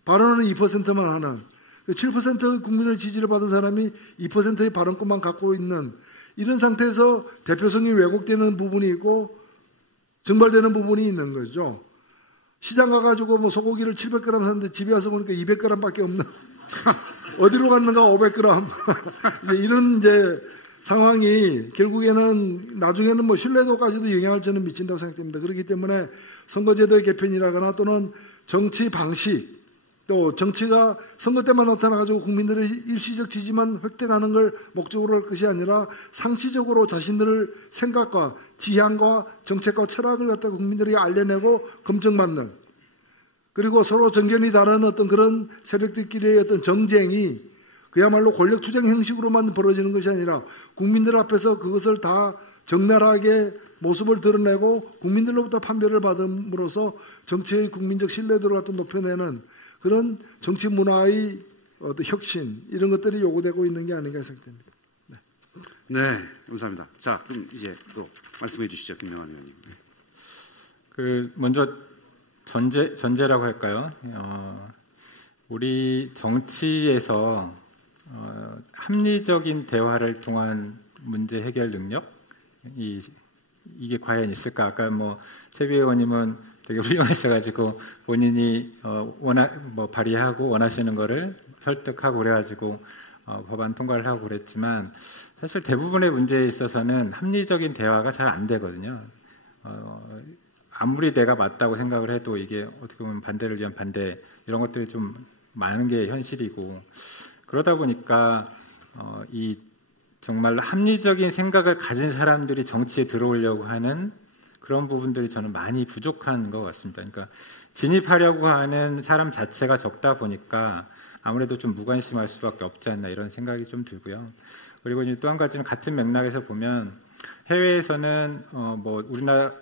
발언은 2%만 하는, 7% 국민의 지지를 받은 사람이 2%의 발언권만 갖고 있는 이런 상태에서 대표성이 왜곡되는 부분이 있고 증발되는 부분이 있는 거죠. 시장 가가지고 소고기를 700g 샀는데 집에 와서 보니까 200g밖에 없는 어디로 갔는가 500g 이런 이제 상황이 결국에는 나중에는 신뢰도까지도 영향을 저는 미친다고 생각됩니다. 그렇기 때문에 선거제도의 개편이라거나 또는 정치 방식, 또 정치가 선거 때만 나타나가지고 국민들의 일시적 지지만 획득하는 걸 목적으로 할 것이 아니라 상시적으로 자신들의 생각과 지향과 정책과 철학을 갖다가 국민들에게 알려내고 검증받는, 그리고 서로 정견이 다른 어떤 그런 세력들끼리의 어떤 정쟁이 그야말로 권력투쟁 형식으로만 벌어지는 것이 아니라 국민들 앞에서 그것을 다 적나라하게 모습을 드러내고 국민들로부터 판별을 받음으로써 정치의 국민적 신뢰도를 갖다 높여내는 그런 정치 문화의 어떤 혁신, 이런 것들이 요구되고 있는 게 아닌가 생각됩니다. 네, 감사합니다. 자, 그럼 이제 또 말씀해 주시죠, 김명환 의원님. 먼저 전제라고 할까요? 우리 정치에서 합리적인 대화를 통한 문제 해결 능력, 이게 과연 있을까? 아까 최비 의원님은 되게 훌륭하셔가지고 본인이 발의하고 원하시는 거를 설득하고 그래가지고 법안 통과를 하고 그랬지만 사실 대부분의 문제에 있어서는 합리적인 대화가 잘 안 되거든요. 아무리 내가 맞다고 생각을 해도 이게 어떻게 보면 반대를 위한 반대 이런 것들이 좀 많은 게 현실이고 그러다 보니까 이 정말 합리적인 생각을 가진 사람들이 정치에 들어오려고 하는 그런 부분들이 저는 많이 부족한 것 같습니다. 그러니까 진입하려고 하는 사람 자체가 적다 보니까 아무래도 좀 무관심할 수밖에 없지 않나 이런 생각이 좀 들고요. 그리고 이제 또 한 가지는 같은 맥락에서 보면 해외에서는 우리나라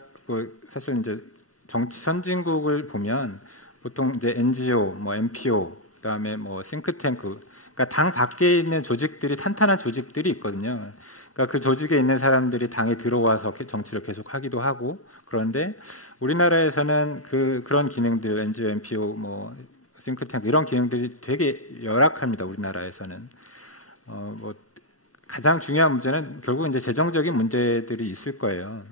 사실 이제 정치 선진국을 보면 보통 이제 NGO, NPO, 그다음에 싱크탱크, 그러니까 당 밖에 있는 조직들이 탄탄한 조직들이 있거든요. 그러니까 그 조직에 있는 사람들이 당에 들어와서 정치를 계속 하기도 하고 그런데 우리나라에서는 그런 기능들 NGO, NPO, 싱크탱크 이런 기능들이 되게 열악합니다. 우리나라에서는 가장 중요한 문제는 결국 이제 재정적인 문제들이 있을 거예요.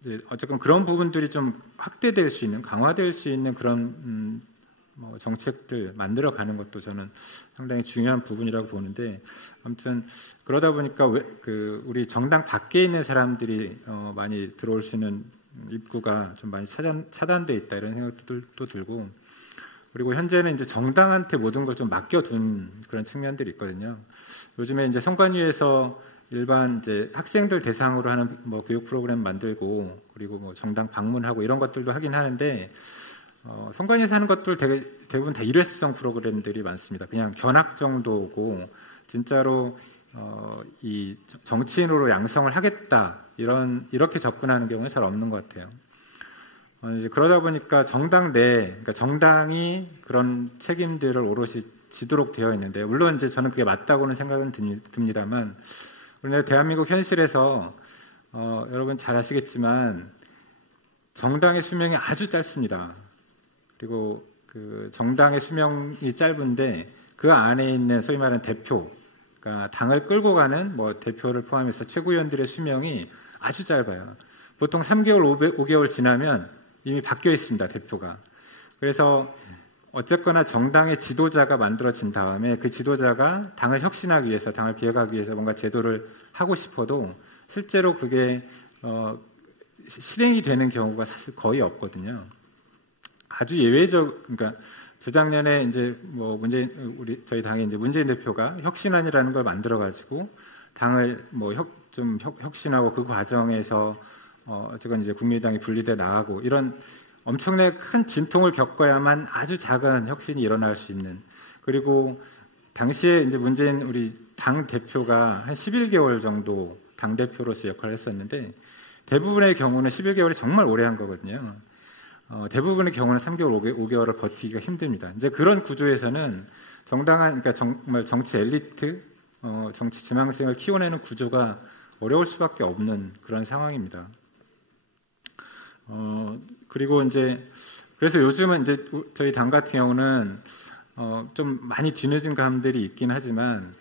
이제 어쨌든 그런 부분들이 좀 확대될 수 있는, 강화될 수 있는 그런 정책들 만들어가는 것도 저는 상당히 중요한 부분이라고 보는데 아무튼 그러다 보니까 우리 정당 밖에 있는 사람들이 많이 들어올 수 있는 입구가 좀 많이 차단돼 있다 이런 생각도 들고 그리고 현재는 이제 정당한테 모든 걸 좀 맡겨둔 그런 측면들이 있거든요. 요즘에 이제 선관위에서 일반 이제 학생들 대상으로 하는 교육 프로그램 만들고 그리고 정당 방문하고 이런 것들도 하긴 하는데 선관위에서 하는 것들 대부분 다 일회성 프로그램들이 많습니다. 그냥 견학 정도고 진짜로 이 정치인으로 양성을 하겠다 이렇게 접근하는 경우는 잘 없는 것 같아요. 이제 그러다 보니까 그러니까 정당이 그런 책임들을 오롯이 지도록 되어 있는데 물론 이제 저는 그게 맞다고는 생각은 듭니다만 우리나라 대한민국 현실에서 여러분 잘 아시겠지만 정당의 수명이 아주 짧습니다. 그리고 그 정당의 수명이 짧은데 그 안에 있는 소위 말하는 대표, 그러니까 당을 끌고 가는 대표를 포함해서 최고위원들의 수명이 아주 짧아요. 보통 3개월, 5개월 지나면 이미 바뀌어 있습니다. 대표가. 그래서 어쨌거나 정당의 지도자가 만들어진 다음에 그 지도자가 당을 혁신하기 위해서, 당을 개혁하기 위해서 뭔가 제도를 하고 싶어도 실제로 그게 실행이 되는 경우가 사실 거의 없거든요. 아주 그러니까 재작년에 이제 저희 당의 이제 문재인 대표가 혁신안이라는 걸 만들어가지고 당을 좀 혁신하고 그 과정에서 어쨌건 이제 국민의당이 분리돼 나가고 이런 엄청나게 큰 진통을 겪어야만 아주 작은 혁신이 일어날 수 있는 그리고 당시에 이제 문재인 우리 당 대표가 한 11개월 정도 당 대표로서 역할을 했었는데 대부분의 경우는 11개월이 정말 오래 한 거거든요. 대부분의 경우는 3개월, 5개월을 버티기가 힘듭니다. 이제 그런 구조에서는 그러니까 정말 정치 엘리트, 정치 지망생을 키워내는 구조가 어려울 수밖에 없는 그런 상황입니다. 그리고 이제 그래서 요즘은 이제 저희 당 같은 경우는 좀 많이 뒤늦은 감들이 있긴 하지만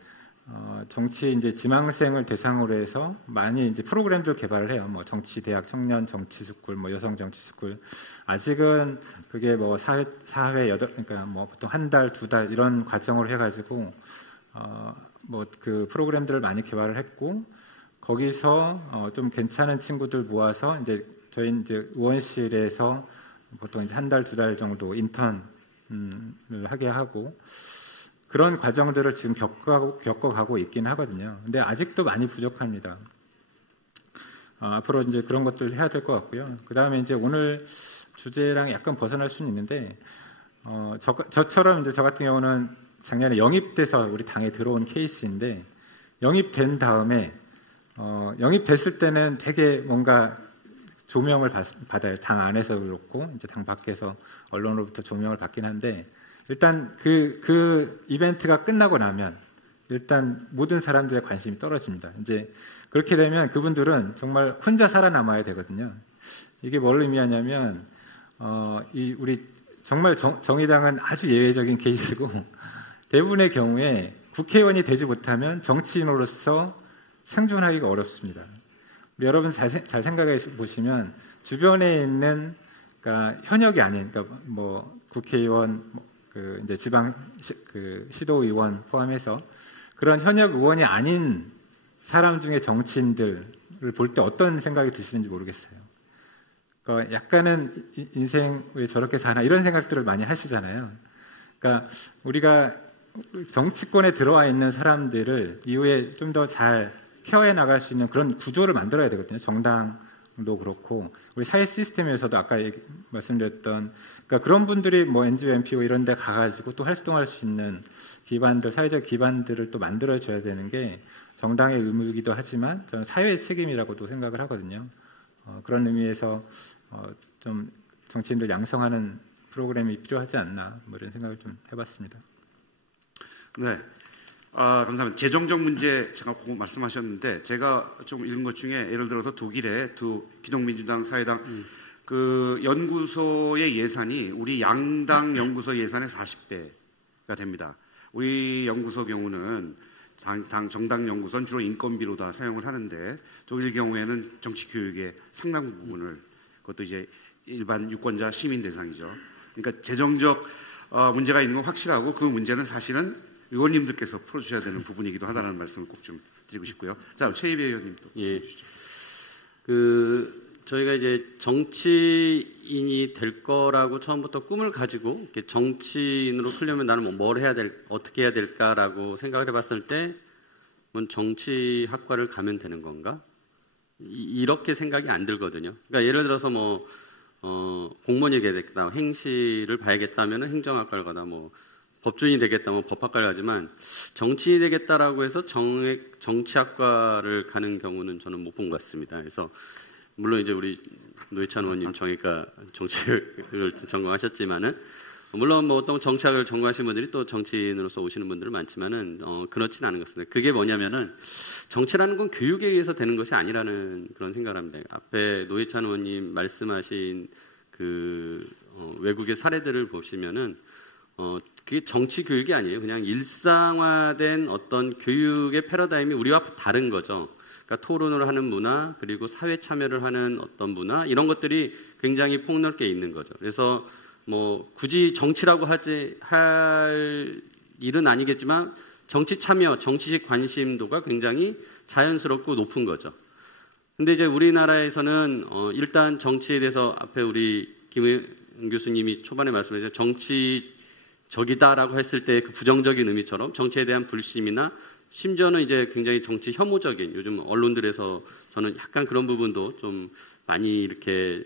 정치 이제 지망생을 대상으로 해서 많이 이제 프로그램들 개발을 해요. 정치 대학 청년 정치 스쿨, 여성 정치 스쿨. 아직은 그게 4회 그러니까 보통 한 달, 2달 이런 과정으로 해가지고 그 프로그램들을 많이 개발을 했고 거기서 좀 괜찮은 친구들 모아서 이제 저희 이제 의원실에서 보통 이제 한 달, 2달 정도 인턴을 하게 하고 그런 과정들을 지금 겪어가고 있긴 하거든요. 근데 아직도 많이 부족합니다. 앞으로 이제 그런 것들을 해야 될 것 같고요. 그 다음에 이제 오늘 주제랑 약간 벗어날 수는 있는데, 저처럼 이제 저 같은 경우는 작년에 영입돼서 우리 당에 들어온 케이스인데, 영입된 다음에, 영입됐을 때는 되게 뭔가 조명을 받아요. 당 안에서 그렇고, 이제 당 밖에서 언론으로부터 조명을 받긴 한데, 일단 그 이벤트가 끝나고 나면 일단 모든 사람들의 관심이 떨어집니다. 이제 그렇게 되면 그분들은 정말 혼자 살아남아야 되거든요. 이게 뭘 의미하냐면 우리 정말 정의당은 아주 예외적인 케이스고 대부분의 경우에 국회의원이 되지 못하면 정치인으로서 생존하기가 어렵습니다. 여러분 잘 생각해 보시면 주변에 있는 그러니까 현역이 아닌 그러니까 뭐 국회의원 그 이제 지방 그 시도의원 포함해서 그런 현역 의원이 아닌 사람 중에 정치인들을 볼 때 어떤 생각이 드시는지 모르겠어요. 그러니까 약간은 인생 왜 저렇게 사나 이런 생각들을 많이 하시잖아요. 그러니까 우리가 정치권에 들어와 있는 사람들을 이후에 좀 더 잘 케어해 나갈 수 있는 그런 구조를 만들어야 되거든요. 정당도 그렇고 우리 사회 시스템에서도 아까 말씀드렸던 그러니까 그런 분들이 뭐 NGO, NPO 이런 데 가가지고 또 활동할 수 있는 기반들, 사회적 기반들을 또 만들어줘야 되는 게 정당의 의무이기도 하지만 저는 사회의 책임이라고도 생각을 하거든요. 그런 의미에서 좀 정치인들 양성하는 프로그램이 필요하지 않나 뭐 이런 생각을 좀 해봤습니다. 네. 감사합니다. 재정적 문제 제가 꼭 말씀하셨는데 제가 좀 읽은 것 중에 예를 들어서 독일의 두 기독민주당, 사회당 그 연구소의 예산이 우리 양당 연구소 예산의 40배가 됩니다. 우리 연구소 경우는 정당 연구소는 주로 인건비로 다 사용을 하는데 독일 경우에는 정치 교육의 상당 부분을 그것도 이제 일반 유권자 시민 대상이죠. 그러니까 재정적 문제가 있는 건 확실하고 그 문제는 사실은 의원님들께서 풀어주셔야 되는 부분이기도 하다는 말씀을 꼭 좀 드리고 싶고요. 자, 최희배 의원님도 예. 저희가 이제 정치인이 될 거라고 처음부터 꿈을 가지고 이렇게 정치인으로 크려면 나는 어떻게 해야 될까라고 생각을 해봤을 때, 정치학과를 가면 되는 건가? 이렇게 생각이 안 들거든요. 그러니까 예를 들어서 공무원이 되겠다, 행시를 봐야겠다면 행정학과를 가다, 법조인이 되겠다면 법학과를 가지만 정치인이 되겠다라고 해서 정치학과를 가는 경우는 저는 못 본 것 같습니다. 그래서 물론 이제 우리 노회찬 의원님 정의과 정치를 전공하셨지만은 물론 어떤 정치학을 전공하신 분들이 또 정치인으로서 오시는 분들은 많지만은 그렇지는 않은 것 같습니다. 그게 뭐냐면은 정치라는 건 교육에 의해서 되는 것이 아니라는 그런 생각을 합니다. 앞에 노회찬 의원님 말씀하신 외국의 사례들을 보시면은 그게 정치 교육이 아니에요. 그냥 일상화된 어떤 교육의 패러다임이 우리와 다른 거죠. 그러니까 토론을 하는 문화, 그리고 사회 참여를 하는 어떤 문화, 이런 것들이 굉장히 폭넓게 있는 거죠. 그래서 굳이 정치라고 할 일은 아니겠지만 정치 참여, 정치적 관심도가 굉장히 자연스럽고 높은 거죠. 근데 이제 우리나라에서는 일단 정치에 대해서 앞에 우리 김 교수님이 초반에 말씀하셨죠. 정치적이다라고 했을 때 그 부정적인 의미처럼 정치에 대한 불심이나 심지어는 이제 굉장히 정치 혐오적인 요즘 언론들에서 저는 약간 그런 부분도 좀 많이 이렇게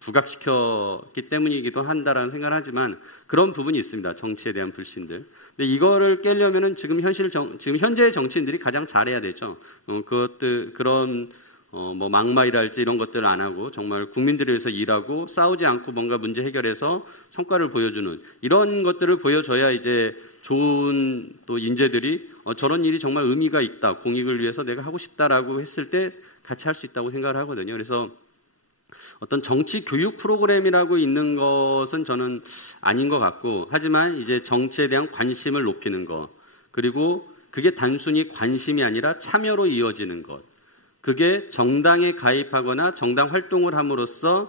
부각시켰기 때문이기도 한다라는 생각을 하지만 그런 부분이 있습니다. 정치에 대한 불신들. 근데 이거를 깨려면은 지금 현재의 정치인들이 가장 잘해야 되죠. 그런 막말이랄지 이런 것들을 안 하고 정말 국민들을 위해서 일하고 싸우지 않고 뭔가 문제 해결해서 성과를 보여주는 이런 것들을 보여줘야 이제 좋은 또 인재들이 저런 일이 정말 의미가 있다, 공익을 위해서 내가 하고 싶다라고 했을 때 같이 할 수 있다고 생각을 하거든요. 그래서 어떤 정치 교육 프로그램이라고 있는 것은 저는 아닌 것 같고, 하지만 이제 정치에 대한 관심을 높이는 것, 그리고 그게 단순히 관심이 아니라 참여로 이어지는 것, 그게 정당에 가입하거나 정당 활동을 함으로써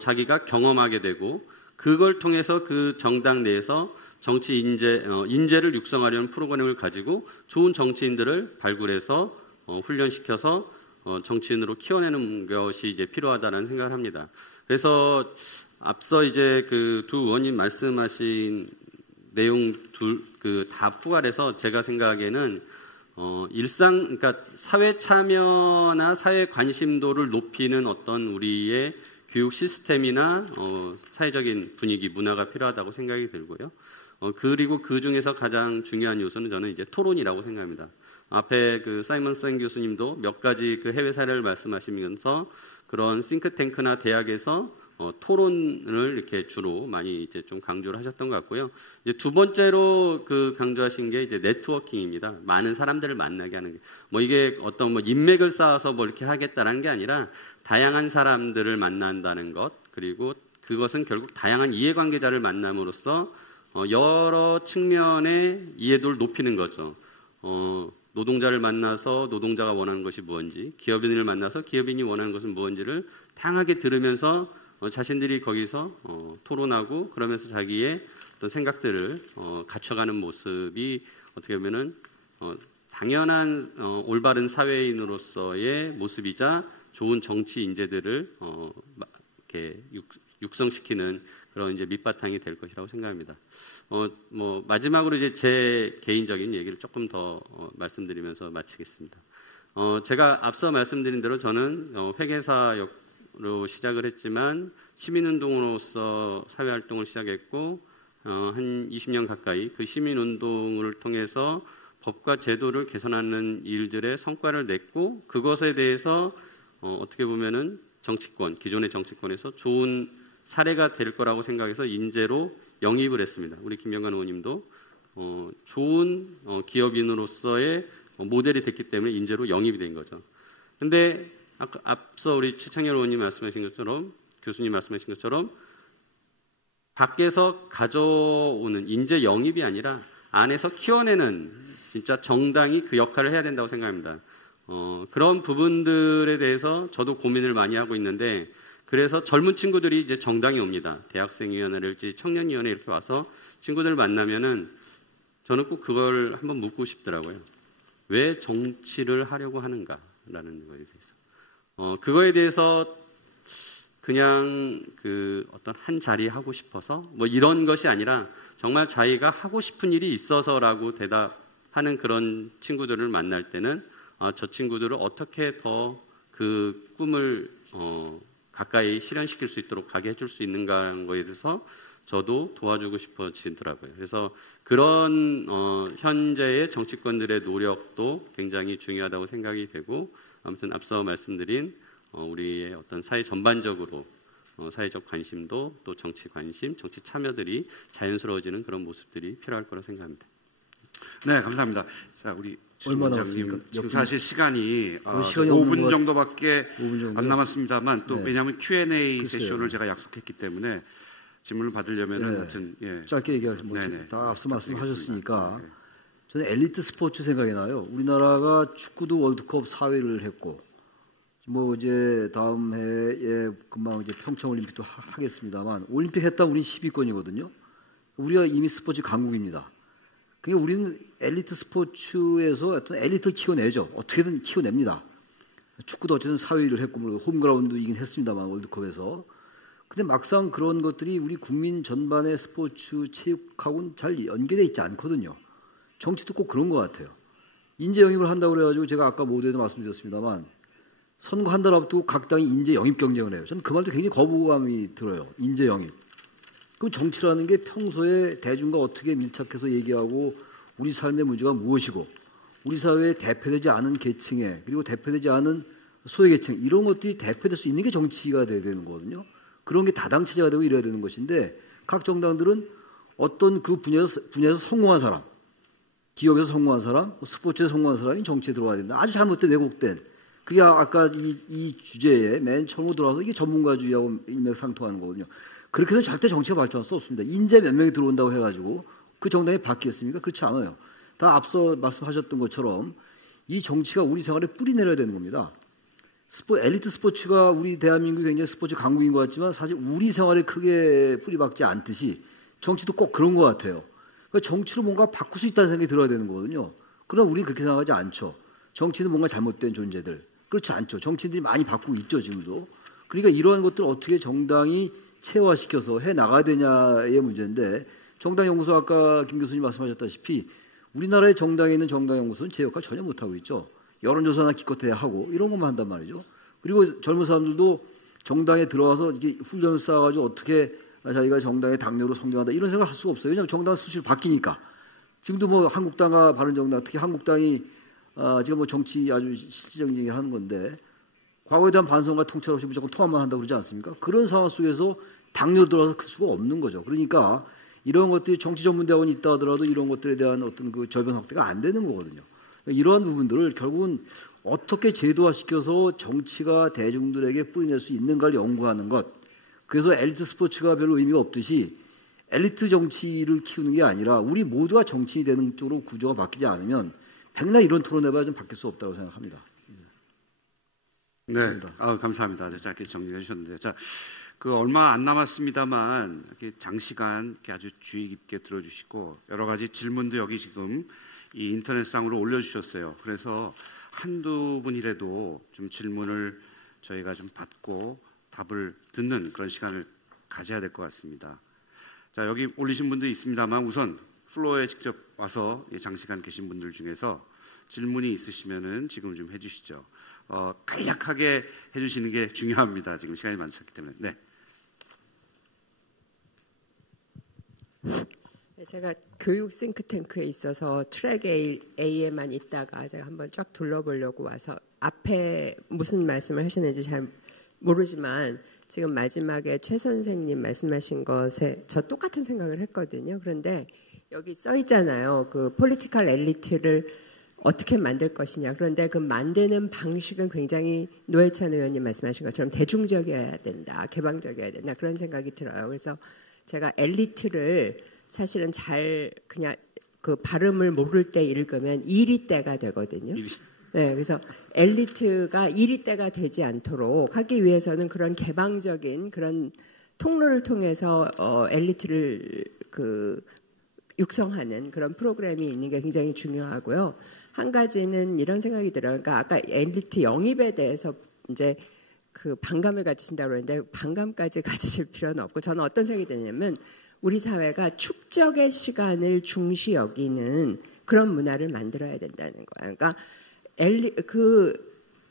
자기가 경험하게 되고 그걸 통해서 그 정당 내에서 정치 인재를 육성하려는 프로그램을 가지고 좋은 정치인들을 발굴해서 훈련시켜서 정치인으로 키워내는 것이 이제 필요하다는 생각을 합니다. 그래서 앞서 이제 그 두 의원님 말씀하신 내용 다 포괄해서 제가 생각하기에는 그러니까 사회 참여나 사회 관심도를 높이는 어떤 우리의 교육 시스템이나 사회적인 분위기, 문화가 필요하다고 생각이 들고요. 그리고 그 중에서 가장 중요한 요소는 저는 이제 토론이라고 생각합니다. 앞에 그 사이먼 생 교수님도 몇 가지 그 해외 사례를 말씀하시면서 그런 싱크탱크나 대학에서 토론을 이렇게 주로 많이 이제 좀 강조를 하셨던 것 같고요. 이제 두 번째로 그 강조하신 게 이제 네트워킹입니다. 많은 사람들을 만나게 하는 게. 이게 어떤 인맥을 쌓아서 이렇게 하겠다라는 게 아니라 다양한 사람들을 만난다는 것, 그리고 그것은 결국 다양한 이해관계자를 만남으로써 여러 측면의 이해도를 높이는 거죠. 노동자를 만나서 노동자가 원하는 것이 무엇인지, 기업인을 만나서 기업인이 원하는 것은 무엇인지를 다양하게 들으면서 자신들이 거기서 토론하고 그러면서 자기의 어떤 생각들을 갖춰가는 모습이 어떻게 보면은 당연한 올바른 사회인으로서의 모습이자 좋은 정치 인재들을 이렇게 육성시키는 그런 이제 밑바탕이 될 것이라고 생각합니다. 뭐 마지막으로 이제 제 개인적인 얘기를 조금 더 말씀드리면서 마치겠습니다. 제가 앞서 말씀드린 대로 저는 회계사로 시작을 했지만 시민운동으로서 사회활동을 시작했고 한 20년 가까이 그 시민운동을 통해서 법과 제도를 개선하는 일들의 성과를 냈고 그것에 대해서 어떻게 보면은 정치권, 기존의 정치권에서 좋은 사례가 될 거라고 생각해서 인재로 영입을 했습니다. 우리 김병관 의원님도 좋은 기업인으로서의 모델이 됐기 때문에 인재로 영입이 된 거죠. 그런데 앞서 우리 최창렬 의원님 말씀하신 것처럼, 교수님 말씀하신 것처럼 밖에서 가져오는 인재 영입이 아니라 안에서 키워내는 진짜 정당이 그 역할을 해야 된다고 생각합니다. 그런 부분들에 대해서 저도 고민을 많이 하고 있는데, 그래서 젊은 친구들이 이제 정당에 옵니다. 대학생위원회랄지 청년위원회 이렇게 와서 친구들 만나면은 저는 꼭 그걸 한번 묻고 싶더라고요. 왜 정치를 하려고 하는가라는 거에 대해서. 그거에 대해서 그냥 그 어떤 한 자리 하고 싶어서 뭐 이런 것이 아니라 정말 자기가 하고 싶은 일이 있어서라고 대답하는 그런 친구들을 만날 때는 저 친구들을 어떻게 더 그 꿈을 가까이 실현시킬 수 있도록 가게 해줄 수 있는가라는 거에 대해서 저도 도와주고 싶어지더라고요. 그래서 그런 현재의 정치권들의 노력도 굉장히 중요하다고 생각이 되고, 아무튼 앞서 말씀드린 우리의 어떤 사회 전반적으로 사회적 관심도 또 정치 관심, 정치 참여들이 자연스러워지는 그런 모습들이 필요할 거라 생각합니다. 네, 감사합니다. 자, 우리 얼마 원장님 남았습니까? 지금 사실 시간이 시간이 5분 정도밖에 5분 정도요? 안 남았습니다만 또 네. 왜냐하면 Q&A 글쎄요. 세션을 제가 약속했기 때문에 질문을 받으려면은 네. 하여튼 예. 짧게 얘기하시면 네네. 다 앞서 말씀하셨으니까 네. 저는 엘리트 스포츠 생각이 나요. 우리나라가 축구도 월드컵 4위를 했고, 뭐 이제 다음 해에 금방 이제 평창 올림픽도 하겠습니다만, 올림픽 했다 우리 10위권이거든요. 우리가 이미 스포츠 강국입니다. 그러니까 우리는 엘리트 스포츠에서 어떤 엘리트를 키워내죠. 어떻게든 키워냅니다. 축구도 어쨌든 4위를 했고, 뭐 홈그라운드 이긴 했습니다만 월드컵에서. 근데 막상 그런 것들이 우리 국민 전반의 스포츠 체육하고는 잘 연계되어 있지 않거든요. 정치도 꼭 그런 것 같아요. 인재 영입을 한다고 그래가지고 제가 아까 모두에도 말씀드렸습니다만 선거 한 달 앞두고 각 당이 인재 영입 경쟁을 해요. 저는 그 말도 굉장히 거부감이 들어요. 인재 영입. 그럼 정치라는 게 평소에 대중과 어떻게 밀착해서 얘기하고 우리 삶의 문제가 무엇이고 우리 사회에 대표되지 않은 계층에 그리고 대표되지 않은 소외계층 이런 것들이 대표될 수 있는 게 정치가 돼야 되는 거거든요. 그런 게 다당체제가 되고 이래야 되는 것인데 각 정당들은 어떤 그 분야에서 성공한 사람, 기업에서 성공한 사람, 스포츠에서 성공한 사람이 정치에 들어와야 된다. 아주 잘못된 왜곡된. 그게 아까 이 주제에 맨 처음으로 들어와서 이게 전문가주의하고 일맥상통하는 거거든요. 그렇게 해서 절대 정치가 발전할 수 없습니다. 인재 몇 명이 들어온다고 해가지고 그 정당이 바뀌겠습니까? 그렇지 않아요. 다 앞서 말씀하셨던 것처럼 이 정치가 우리 생활에 뿌리 내려야 되는 겁니다. 엘리트 스포츠가 우리 대한민국이 굉장히 스포츠 강국인 것 같지만 사실 우리 생활에 크게 뿌리박지 않듯이 정치도 꼭 그런 것 같아요. 그러니까 정치로 뭔가 바꿀 수 있다는 생각이 들어야 되는 거거든요. 그러나 우리는 그렇게 생각하지 않죠. 정치는 뭔가 잘못된 존재들. 그렇지 않죠. 정치인들이 많이 바꾸고 있죠, 지금도. 그러니까 이러한 것들을 어떻게 정당이 체화시켜서 해나가야 되냐의 문제인데 정당연구소 아까 김 교수님 말씀하셨다시피 우리나라의 정당에 있는 정당연구소는 제 역할 전혀 못하고 있죠. 여론조사나 기껏해야 하고 이런 것만 한단 말이죠. 그리고 젊은 사람들도 정당에 들어와서 이게 훈련을 쌓아가지고 어떻게 자기가 정당의 당뇨로 성장한다 이런 생각을 할 수가 없어요. 왜냐하면 정당은 수시로 바뀌니까. 지금도 뭐 한국당과 바른정당 특히 한국당이 지금 뭐 정치 아주 실질적인 얘기를 하는 건데 과거에 대한 반성과 통찰 없이 무조건 통합만 한다고 그러지 않습니까? 그런 상황 속에서 당뇨로 들어와서 클 수가 없는 거죠. 그러니까 이런 것들이 정치 전문대학원이 있다 하더라도 이런 것들에 대한 어떤 그 저변 확대가 안 되는 거거든요. 이러한 부분들을 결국은 어떻게 제도화시켜서 정치가 대중들에게 뿌리낼 수 있는가를 연구하는 것. 그래서 엘리트 스포츠가 별로 의미가 없듯이 엘리트 정치를 키우는 게 아니라 우리 모두가 정치인이 되는 쪽으로 구조가 바뀌지 않으면 백날 이런 토론해봐야 좀 바뀔 수 없다고 생각합니다. 네, 감사합니다. 짧게 정리해 주셨는데요. 자, 얼마 안 남았습니다만 이렇게 장시간 이렇게 아주 주의 깊게 들어주시고 여러 가지 질문도 여기 지금 이 인터넷상으로 올려주셨어요. 그래서 한두 분이라도 좀 질문을 저희가 좀 받고 답을 듣는 그런 시간을 가져야 될 것 같습니다. 자, 여기 올리신 분도 있습니다만 우선 플로어에 직접 와서 장시간 계신 분들 중에서 질문이 있으시면은 지금 좀 해주시죠. 간략하게 해주시는 게 중요합니다. 지금 시간이 많지 않기 때문에. 네. 제가 교육 싱크탱크에 있어서 트랙 A에만 있다가 제가 한번 쫙 둘러보려고 와서 앞에 무슨 말씀을 하셨는지 잘 모르지만 지금 마지막에 최 선생님 말씀하신 것에 저 똑같은 생각을 했거든요. 그런데 여기 써 있잖아요. 그 폴리티컬 엘리트를 어떻게 만들 것이냐. 그런데 그 만드는 방식은 굉장히 노회찬 의원님 말씀하신 것처럼 대중적이어야 된다. 개방적이어야 된다. 그런 생각이 들어요. 그래서 제가 엘리트를 사실은 잘 그냥 그 발음을 모를 때 읽으면 이리때가 되거든요. 네, 그래서 엘리트가 이리때가 되지 않도록 하기 위해서는 그런 개방적인 그런 통로를 통해서 엘리트를 육성하는 그런 프로그램이 있는 게 굉장히 중요하고요. 한 가지는 이런 생각이 들어요. 그러니까 아까 엘리트 영입에 대해서 이제 그 반감을 가지신다고 했는데 반감까지 가지실 필요는 없고 저는 어떤 생각이 드냐면 우리 사회가 축적의 시간을 중시 여기는 그런 문화를 만들어야 된다는 거예요. 그러니까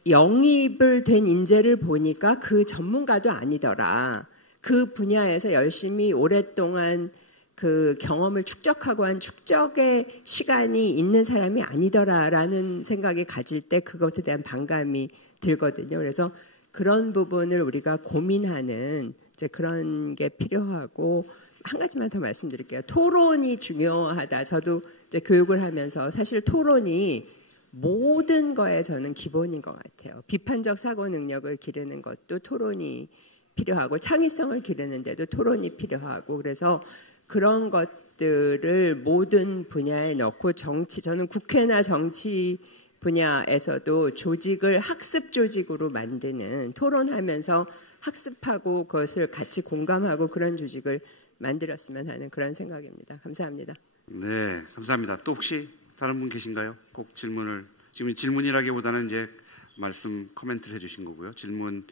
영입을 된 인재를 보니까 그 전문가도 아니더라. 그 분야에서 열심히 오랫동안 그 경험을 축적하고 한 축적의 시간이 있는 사람이 아니더라라는 생각이 가질 때 그것에 대한 반감이 들거든요. 그래서 그런 부분을 우리가 고민하는 이제 그런 게 필요하고 한 가지만 더 말씀드릴게요. 토론이 중요하다. 저도 이제 교육을 하면서 사실 토론이 모든 거에 저는 기본인 것 같아요. 비판적 사고 능력을 기르는 것도 토론이 필요하고 창의성을 기르는데도 토론이 필요하고 그래서 그런 것들을 모든 분야에 넣고 저는 국회나 정치 분야에서도 조직을 학습 조직으로 만드는 토론하면서 학습하고 그것을 같이 공감하고 그런 조직을 만들었으면 하는 그런 생각입니다. 감사합니다. 네, 감사합니다. 또 혹시 다른 분 계신가요? 꼭 질문을 지금 질문이라기보다는 이제 말씀 코멘트를 해주신 거고요. 질문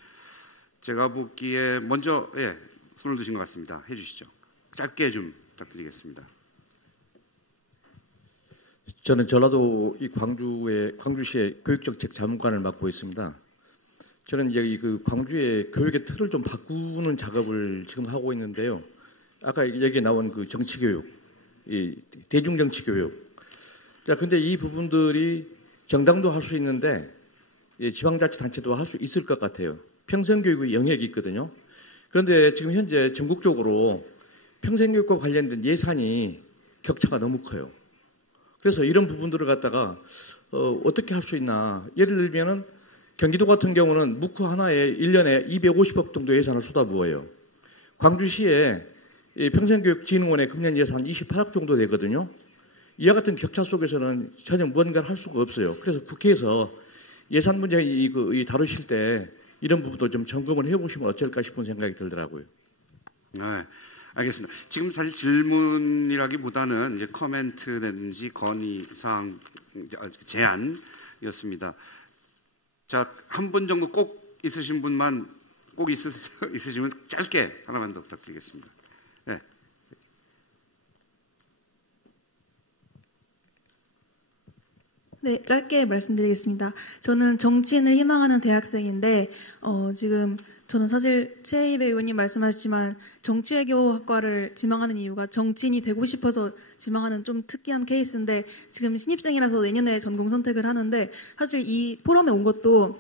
제가 보기에 먼저 손을 드신 것 같습니다. 해주시죠. 짧게 좀 부탁드리겠습니다. 저는 전라도 이 광주시의 교육정책 자문관을 맡고 있습니다. 저는 이제 그 광주의 교육의 틀을 좀 바꾸는 작업을 지금 하고 있는데요. 아까 여기에 나온 그 정치교육, 이 대중정치교육. 자, 근데 이 부분들이 정당도 할 수 있는데 지방자치단체도 할 수 있을 것 같아요. 평생교육의 영역이 있거든요. 그런데 지금 현재 전국적으로 평생교육과 관련된 예산이 격차가 너무 커요. 그래서 이런 부분들을 갖다가 어떻게 할 수 있나. 예를 들면은 경기도 같은 경우는 묵후 하나에 1년에 250억 정도 예산을 쏟아부어요. 광주시에 평생교육진흥원의 금년 예산 28억 정도 되거든요. 이와 같은 격차 속에서는 전혀 무언가를 할 수가 없어요. 그래서 국회에서 예산 문제 다루실 때 이런 부분도 좀 점검을 해보시면 어쩔까 싶은 생각이 들더라고요. 네, 알겠습니다. 지금 사실 질문이라기보다는 이제 코멘트든지 건의사항 제안이었습니다. 자, 한 분 정도 꼭 있으신 분만 꼭 있으시면 짧게 하나만 더 부탁드리겠습니다. 네. 네, 짧게 말씀드리겠습니다. 저는 정치인을 희망하는 대학생인데 지금 저는 사실 최희배 의원님 말씀하셨지만 정치외교학과를 지망하는 이유가 정치인이 되고 싶어서 지망하는 좀 특이한 케이스인데 지금 신입생이라서 내년에 전공 선택을 하는데 사실 이 포럼에 온 것도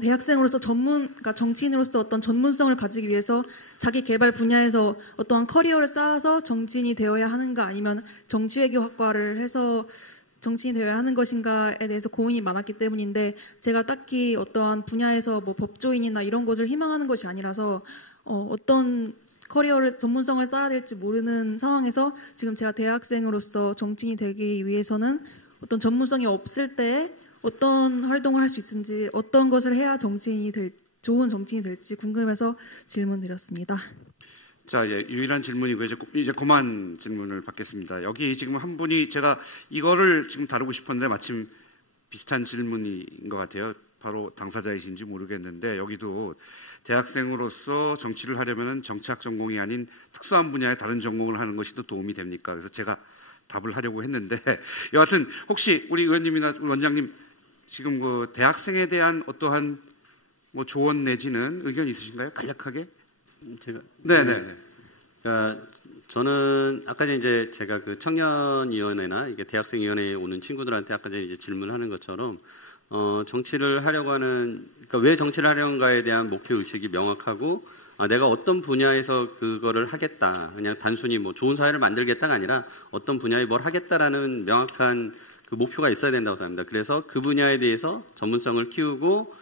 대학생으로서 그러니까 정치인으로서 어떤 전문성을 가지기 위해서 자기 개발 분야에서 어떠한 커리어를 쌓아서 정치인이 되어야 하는가 아니면 정치외교학과를 해서 정치인이 되어야 하는 것인가에 대해서 고민이 많았기 때문인데 제가 딱히 어떠한 분야에서 뭐 법조인이나 이런 것을 희망하는 것이 아니라서 어떤 커리어를 전문성을 쌓아야 될지 모르는 상황에서 지금 제가 대학생으로서 정치인이 되기 위해서는 어떤 전문성이 없을 때 어떤 활동을 할 수 있는지, 어떤 것을 해야 좋은 정치인이 될지 궁금해서 질문 드렸습니다. 자, 유일한 질문이고 이제 그만 질문을 받겠습니다. 여기 지금 한 분이 제가 이거를 지금 다루고 싶었는데 마침 비슷한 질문인 것 같아요. 바로 당사자이신지 모르겠는데 여기도 대학생으로서 정치를 하려면 정치학 전공이 아닌 특수한 분야의 다른 전공을 하는 것이 더 도움이 됩니까? 그래서 제가 답을 하려고 했는데 여하튼 혹시 우리 의원님이나 원장님 지금 그 대학생에 대한 어떠한 뭐 조언 내지는 의견 있으신가요? 간략하게? 제가 네네. 그러니까 저는 아까 전에 이제 제가 그 청년위원회나 이게 대학생위원회에 오는 친구들한테 아까 전에 이제 질문하는 것처럼 정치를 하려고 하는 그러니까 왜 정치를 하려는가에 대한 목표 의식이 명확하고 내가 어떤 분야에서 그거를 하겠다 그냥 단순히 뭐 좋은 사회를 만들겠다가 아니라 어떤 분야에 뭘 하겠다라는 명확한 그 목표가 있어야 된다고 생각합니다. 그래서 그 분야에 대해서 전문성을 키우고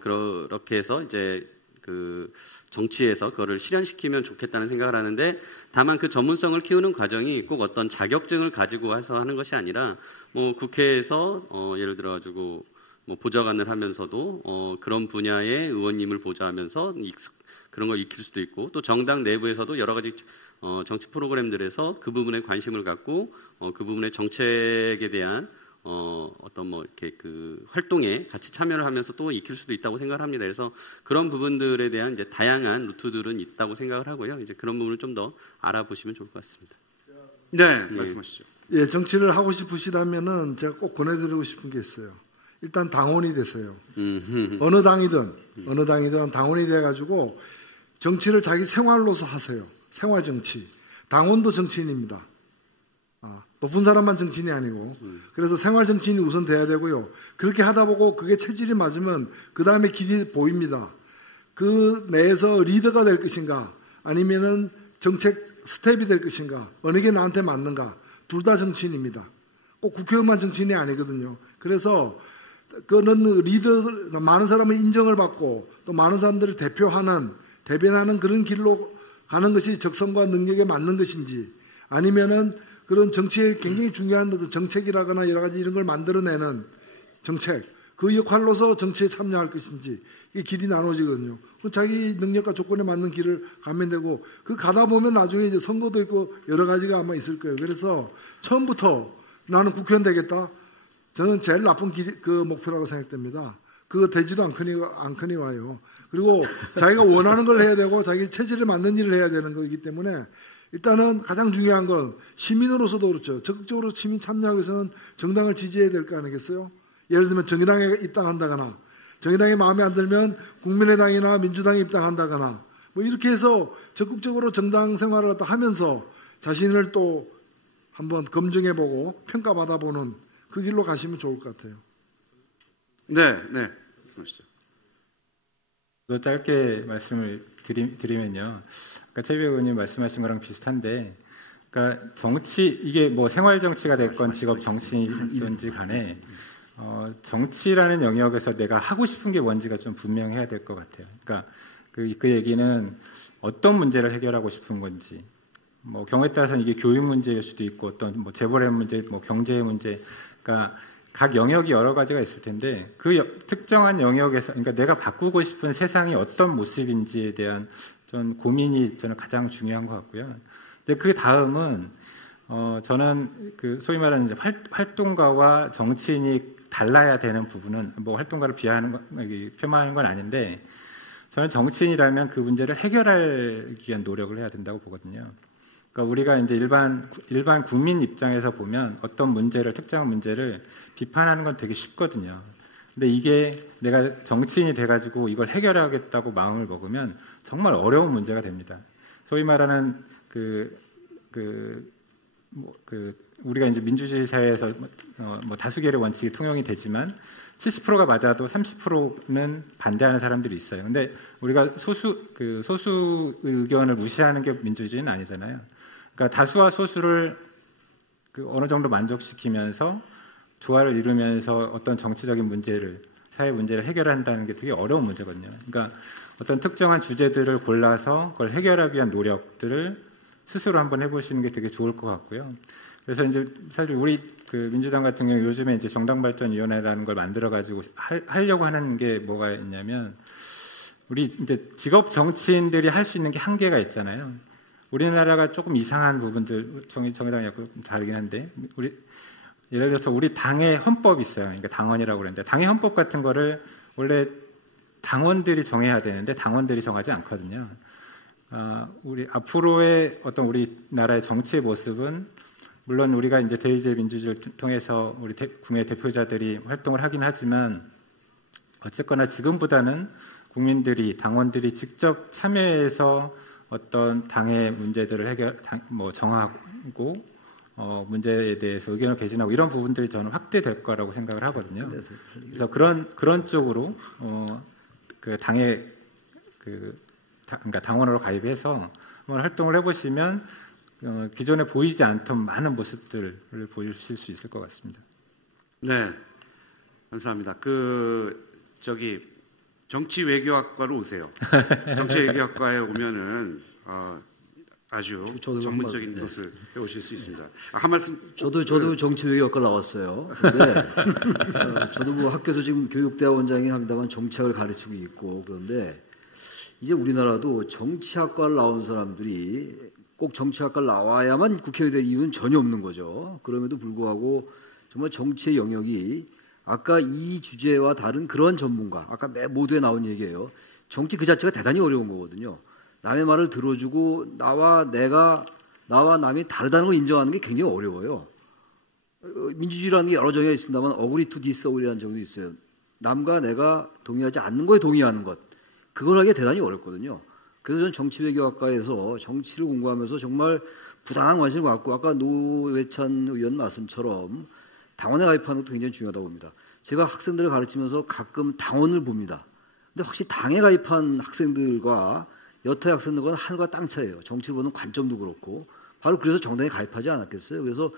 그렇게 해서 이제 그 정치에서 그거를 실현시키면 좋겠다는 생각을 하는데 다만 그 전문성을 키우는 과정이 꼭 어떤 자격증을 가지고 와서 하는 것이 아니라 뭐 국회에서 예를 들어 가지고 뭐 보좌관을 하면서도 그런 분야의 의원님을 보좌하면서 그런 걸 익힐 수도 있고 또 정당 내부에서도 여러 가지 정치 프로그램들에서 그 부분에 관심을 갖고 그 부분의 정책에 대한 어떤 뭐 이렇게 그 활동에 같이 참여를 하면서 또 익힐 수도 있다고 생각을 합니다. 그래서 그런 부분들에 대한 이제 다양한 루트들은 있다고 생각을 하고요. 이제 그런 부분을 좀 더 알아보시면 좋을 것 같습니다. 네, 말씀하시죠. 예, 정치를 하고 싶으시다면은 제가 꼭 권해드리고 싶은 게 있어요. 일단 당원이 되세요. 어느 당이든 당원이 돼가지고 정치를 자기 생활로서 하세요. 생활 정치. 당원도 정치인입니다. 높은 사람만 정치인이 아니고 그래서 생활 정치인이 우선 돼야 되고요. 그렇게 하다 보고 그게 체질이 맞으면 그 다음에 길이 보입니다. 그 내에서 리더가 될 것인가 아니면은 정책 스텝이 될 것인가 어느 게 나한테 맞는가 둘 다 정치인입니다. 꼭 국회의원만 정치인이 아니거든요. 그래서 그런 리더 많은 사람의 인정을 받고 또 많은 사람들을 대변하는 그런 길로 가는 것이 적성과 능력에 맞는 것인지 아니면은 그런 정치에 굉장히 중요한 정책이라거나 여러 가지 이런 걸 만들어내는 정책, 그 역할로서 정치에 참여할 것인지 이게 길이 나눠지거든요. 자기 능력과 조건에 맞는 길을 가면 되고 그 가다 보면 나중에 이제 선거도 있고 여러 가지가 아마 있을 거예요. 그래서 처음부터 나는 국회의원 되겠다. 저는 제일 나쁜 그 목표라고 생각됩니다. 그거 되지도 않거니 와요. 그리고 자기가 원하는 걸 해야 되고 자기 체질에 맞는 일을 해야 되는 거기 때문에 일단은 가장 중요한 건 시민으로서도 그렇죠. 적극적으로 시민 참여하기 위해서는 정당을 지지해야 될 거 아니겠어요? 예를 들면 정의당에 입당한다거나 정의당이 마음에 안 들면 국민의당이나 민주당에 입당한다거나 뭐 이렇게 해서 적극적으로 정당 생활을 하면서 자신을 또 한번 검증해보고 평가받아보는 그 길로 가시면 좋을 것 같아요. 네. 말씀하시죠. 또 짧게 말씀을 드리면요. 그러니까 최 의원님 말씀하신 거랑 비슷한데, 그러니까 정치 이게 뭐 생활 정치가 됐건 직업 정치인이든지 간에 정치라는 영역에서 내가 하고 싶은 게 뭔지가 좀 분명해야 될 것 같아요. 그러니까 그 얘기는 어떤 문제를 해결하고 싶은 건지, 뭐 경우에 따라서는 이게 교육 문제일 수도 있고 어떤 뭐 재벌의 문제, 뭐 경제의 문제, 그러니까 각 영역이 여러 가지가 있을 텐데 그 특정한 영역에서 그러니까 내가 바꾸고 싶은 세상이 어떤 모습인지에 대한 전 고민이 저는 가장 중요한 것 같고요. 근데 그 다음은 저는 그 소위 말하는 이제 활동가와 정치인이 달라야 되는 부분은 뭐 활동가를 폄하하는 건 아닌데 저는 정치인이라면 그 문제를 해결하기 위한 노력을 해야 된다고 보거든요. 그러니까 우리가 이제 일반 국민 입장에서 보면 어떤 문제를 특정한 문제를 비판하는 건 되게 쉽거든요. 근데 이게 내가 정치인이 돼가지고 이걸 해결하겠다고 마음을 먹으면 정말 어려운 문제가 됩니다. 소위 말하는 우리가 이제 민주주의 사회에서 뭐 다수결의 원칙이 통용이 되지만 70%가 맞아도 30%는 반대하는 사람들이 있어요. 근데 우리가 소수 의견을 무시하는 게 민주주의는 아니잖아요. 그러니까 다수와 소수를 어느 정도 만족시키면서 조화를 이루면서 어떤 정치적인 문제를 사회 문제를 해결한다는 게 되게 어려운 문제거든요. 그러니까 어떤 특정한 주제들을 골라서 그걸 해결하기 위한 노력들을 스스로 한번 해보시는 게 되게 좋을 것 같고요. 그래서 이제 사실 우리 그 민주당 같은 경우 요즘에 이제 정당발전위원회라는 걸 만들어 가지고 하려고 하는 게 뭐가 있냐면 우리 이제 직업 정치인들이 할 수 있는 게 한계가 있잖아요. 우리나라가 조금 이상한 부분들 정의당이 약간 다르긴 한데 예를 들어서 우리 당의 헌법이 있어요. 그러니까 당원이라고 그러는데 당의 헌법 같은 거를 원래 당원들이 정해야 되는데 당원들이 정하지 않거든요. 우리 앞으로의 어떤 우리나라의 정치의 모습은 물론 우리가 이제 대의제 민주주의를 통해서 우리 국내 대표자들이 활동을 하긴 하지만 어쨌거나 지금보다는 국민들이 당원들이 직접 참여해서 어떤 당의 문제들을 정하고 문제에 대해서 의견을 개진하고 이런 부분들이 저는 확대될 거라고 생각을 하거든요. 그래서 그런 쪽으로 그 당의 그러니까 당원으로 가입해서 한번 활동을 해보시면 기존에 보이지 않던 많은 모습들을 보실 수 있을 것 같습니다. 네, 감사합니다. 정치외교학과로 오세요. 정치외교학과에 오면은 아주 전문적인 것을 배우실 수 있습니다. 한 말씀. 저도 정치외교학과 나왔어요. 근데 저도 뭐 학교에서 지금 교육대학원장이 합니다만 정치학을 가르치고 있고 그런데 이제 우리나라도 정치학과를 나온 사람들이 꼭 정치학과를 나와야만 국회의원이 될 이유는 전혀 없는 거죠. 그럼에도 불구하고 정말 정치의 영역이 아까 이 주제와 다른 그런 전문가, 아까 모두에 나온 얘기예요. 정치 그 자체가 대단히 어려운 거거든요. 남의 말을 들어주고 나와 남이 다르다는 걸 인정하는 게 굉장히 어려워요. 민주주의라는 게 여러 정의가 있습니다만 agree to disagree라는 정도 있어요. 남과 내가 동의하지 않는 거에 동의하는 것. 그걸 하기가 대단히 어렵거든요. 그래서 저는 정치외교학과에서 정치를 공부하면서 정말 부당한 관심을 갖고 아까 노회찬 의원 말씀처럼 당원에 가입하는 것도 굉장히 중요하다고 봅니다. 제가 학생들을 가르치면서 가끔 당원을 봅니다. 근데 확실히 당에 가입한 학생들과 여타의 학생들과는 하늘과 땅 차이예요. 정치를 보는 관점도 그렇고 바로 그래서 정당에 가입하지 않았겠어요. 그래서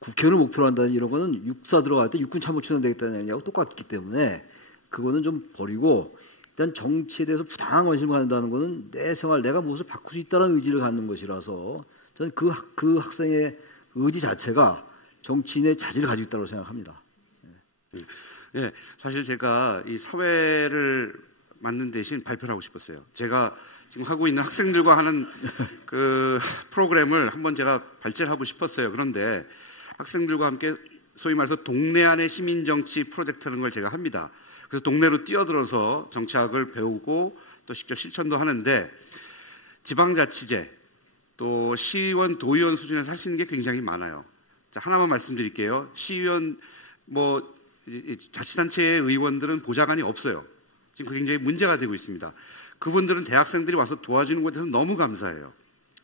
국회의원을 목표로 한다는 이런 거는 육사 들어갈 때 육군 참모총장 되겠다는 얘기하고 똑같기 때문에 그거는 좀 버리고 일단 정치에 대해서 부당한 관심을 갖는다는 거는 내 생활, 내가 무엇을 바꿀 수 있다는 의지를 갖는 것이라서 저는 그 학생의 의지 자체가 정치인의 자질을 가지고 있다고 생각합니다. 네, 사실 제가 이 사회를 맡는 대신 발표를 하고 싶었어요. 제가 지금 하고 있는 학생들과 하는 그 프로그램을 한번 제가 발제를 하고 싶었어요. 그런데 학생들과 함께 소위 말해서 동네 안의 시민정치 프로젝트라는 걸 제가 합니다. 그래서 동네로 뛰어들어서 정치학을 배우고 또 직접 실천도 하는데 지방자치제 또 시의원, 도의원 수준에서 할 수 있는 게 굉장히 많아요. 자, 하나만 말씀드릴게요. 시의원, 자치단체의 의원들은 보좌관이 없어요. 지금 굉장히 문제가 되고 있습니다. 그분들은 대학생들이 와서 도와주는 것에 대해서 너무 감사해요.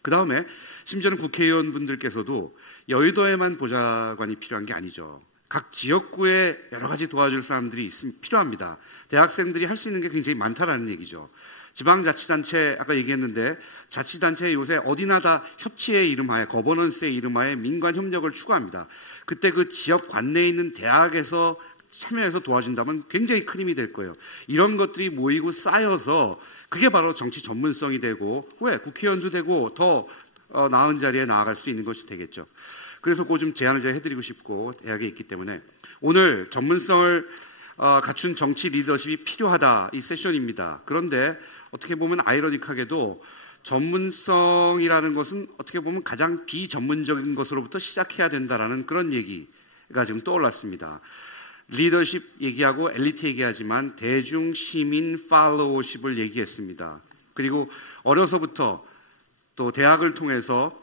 그 다음에 심지어는 국회의원분들께서도 여의도에만 보좌관이 필요한 게 아니죠. 각 지역구에 여러 가지 도와줄 사람들이 필요합니다. 대학생들이 할 수 있는 게 굉장히 많다라는 얘기죠. 지방자치단체 아까 얘기했는데 자치단체 요새 어디나 다 협치의 이름하에 거버넌스의 이름하에 민관 협력을 추구합니다. 그때 그 지역 관내에 있는 대학에서 참여해서 도와준다면 굉장히 큰 힘이 될 거예요. 이런 것들이 모이고 쌓여서 그게 바로 정치 전문성이 되고 후에 국회의원도 되고 더 나은 자리에 나아갈 수 있는 것이 되겠죠. 그래서 그거 좀 제안을 제가 해드리고 싶고 대학에 있기 때문에 오늘 전문성을 갖춘 정치 리더십이 필요하다 이 세션입니다. 그런데 어떻게 보면 아이러닉하게도 전문성이라는 것은 어떻게 보면 가장 비전문적인 것으로부터 시작해야 된다라는 그런 얘기가 지금 떠올랐습니다. 리더십 얘기하고 엘리트 얘기하지만 대중, 시민, 팔로워십을 얘기했습니다. 그리고 어려서부터 또 대학을 통해서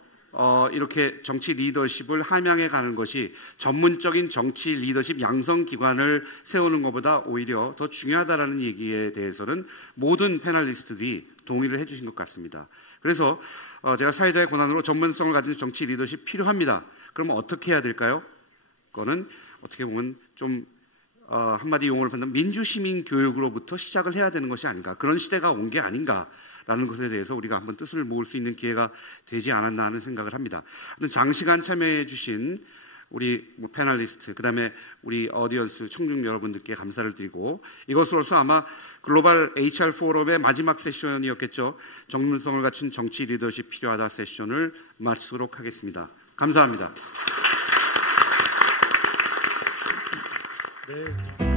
이렇게 정치 리더십을 함양해 가는 것이 전문적인 정치 리더십 양성기관을 세우는 것보다 오히려 더 중요하다라는 얘기에 대해서는 모든 패널리스트들이 동의를 해주신 것 같습니다. 그래서 제가 사회자의 권한으로 전문성을 가진 정치 리더십 필요합니다. 그러면 어떻게 해야 될까요? 그거는 어떻게 보면 좀 한마디 용어를 받는 민주시민 교육으로부터 시작을 해야 되는 것이 아닌가, 그런 시대가 온 게 아닌가라는 것에 대해서 우리가 한번 뜻을 모을 수 있는 기회가 되지 않았나 하는 생각을 합니다. 장시간 참여해 주신 우리 패널리스트, 그 다음에 우리 어디언스 청중 여러분들께 감사를 드리고, 이것으로서 아마 글로벌 HR 포럼의 마지막 세션이었겠죠. 전문성을 갖춘 정치 리더십 필요하다 세션을 마치도록 하겠습니다. 감사합니다. 네.